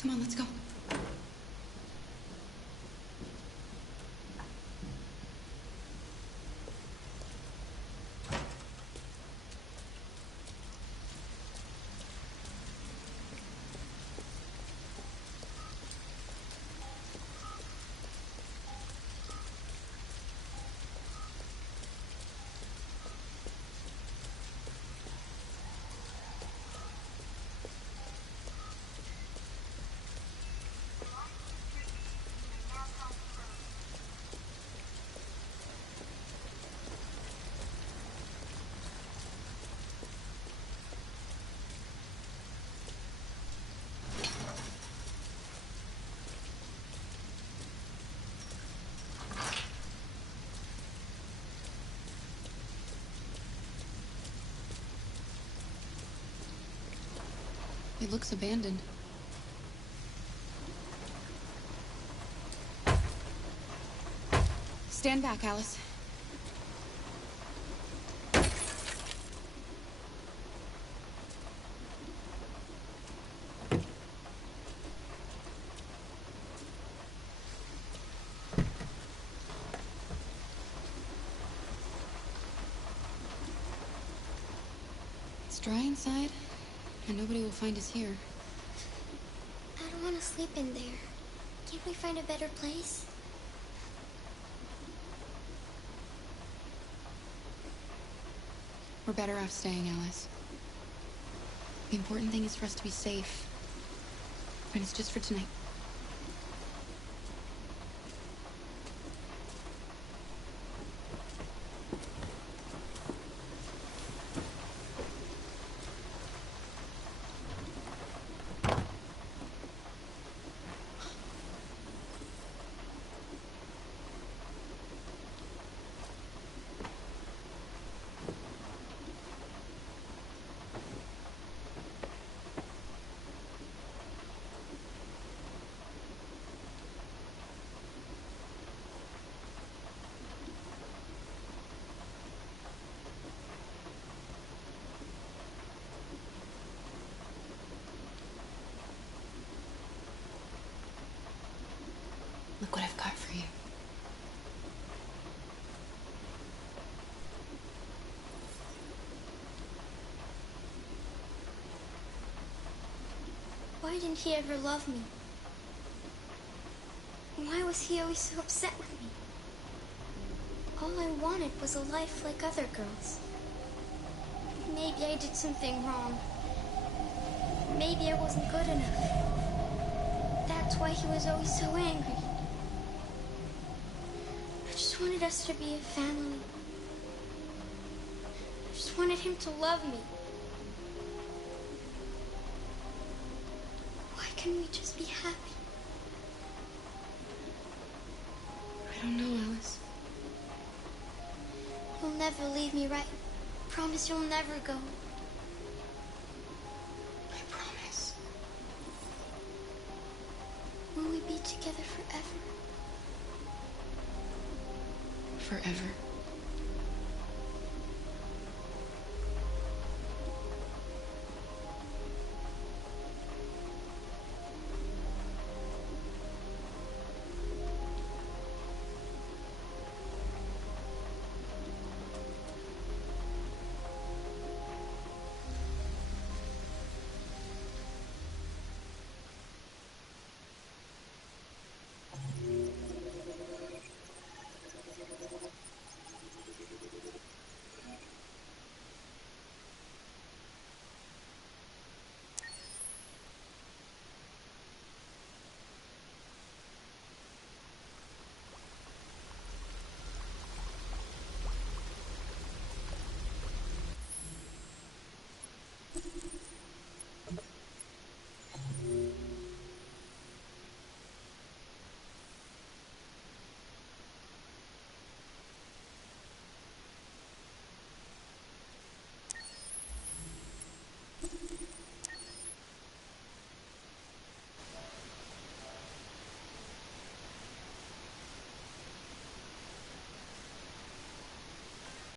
Come on, let's go. It looks abandoned. Stand back, Alice. It's dry inside, and nobody will find us here. I don't want to sleep in there. Can't we find a better place? We're better off staying, Alice. The important thing is for us to be safe. And it's just for tonight. Look what I've got for you. Why didn't he ever love me? Why was he always so upset with me? All I wanted was a life like other girls. Maybe I did something wrong. Maybe I wasn't good enough. That's why he was always so angry. I just wanted us to be a family. I just wanted him to love me. Why couldn't we just be happy? I don't know, Alice. You'll never leave me, right? Promise you'll never go. I promise. Will we be together forever? Forever.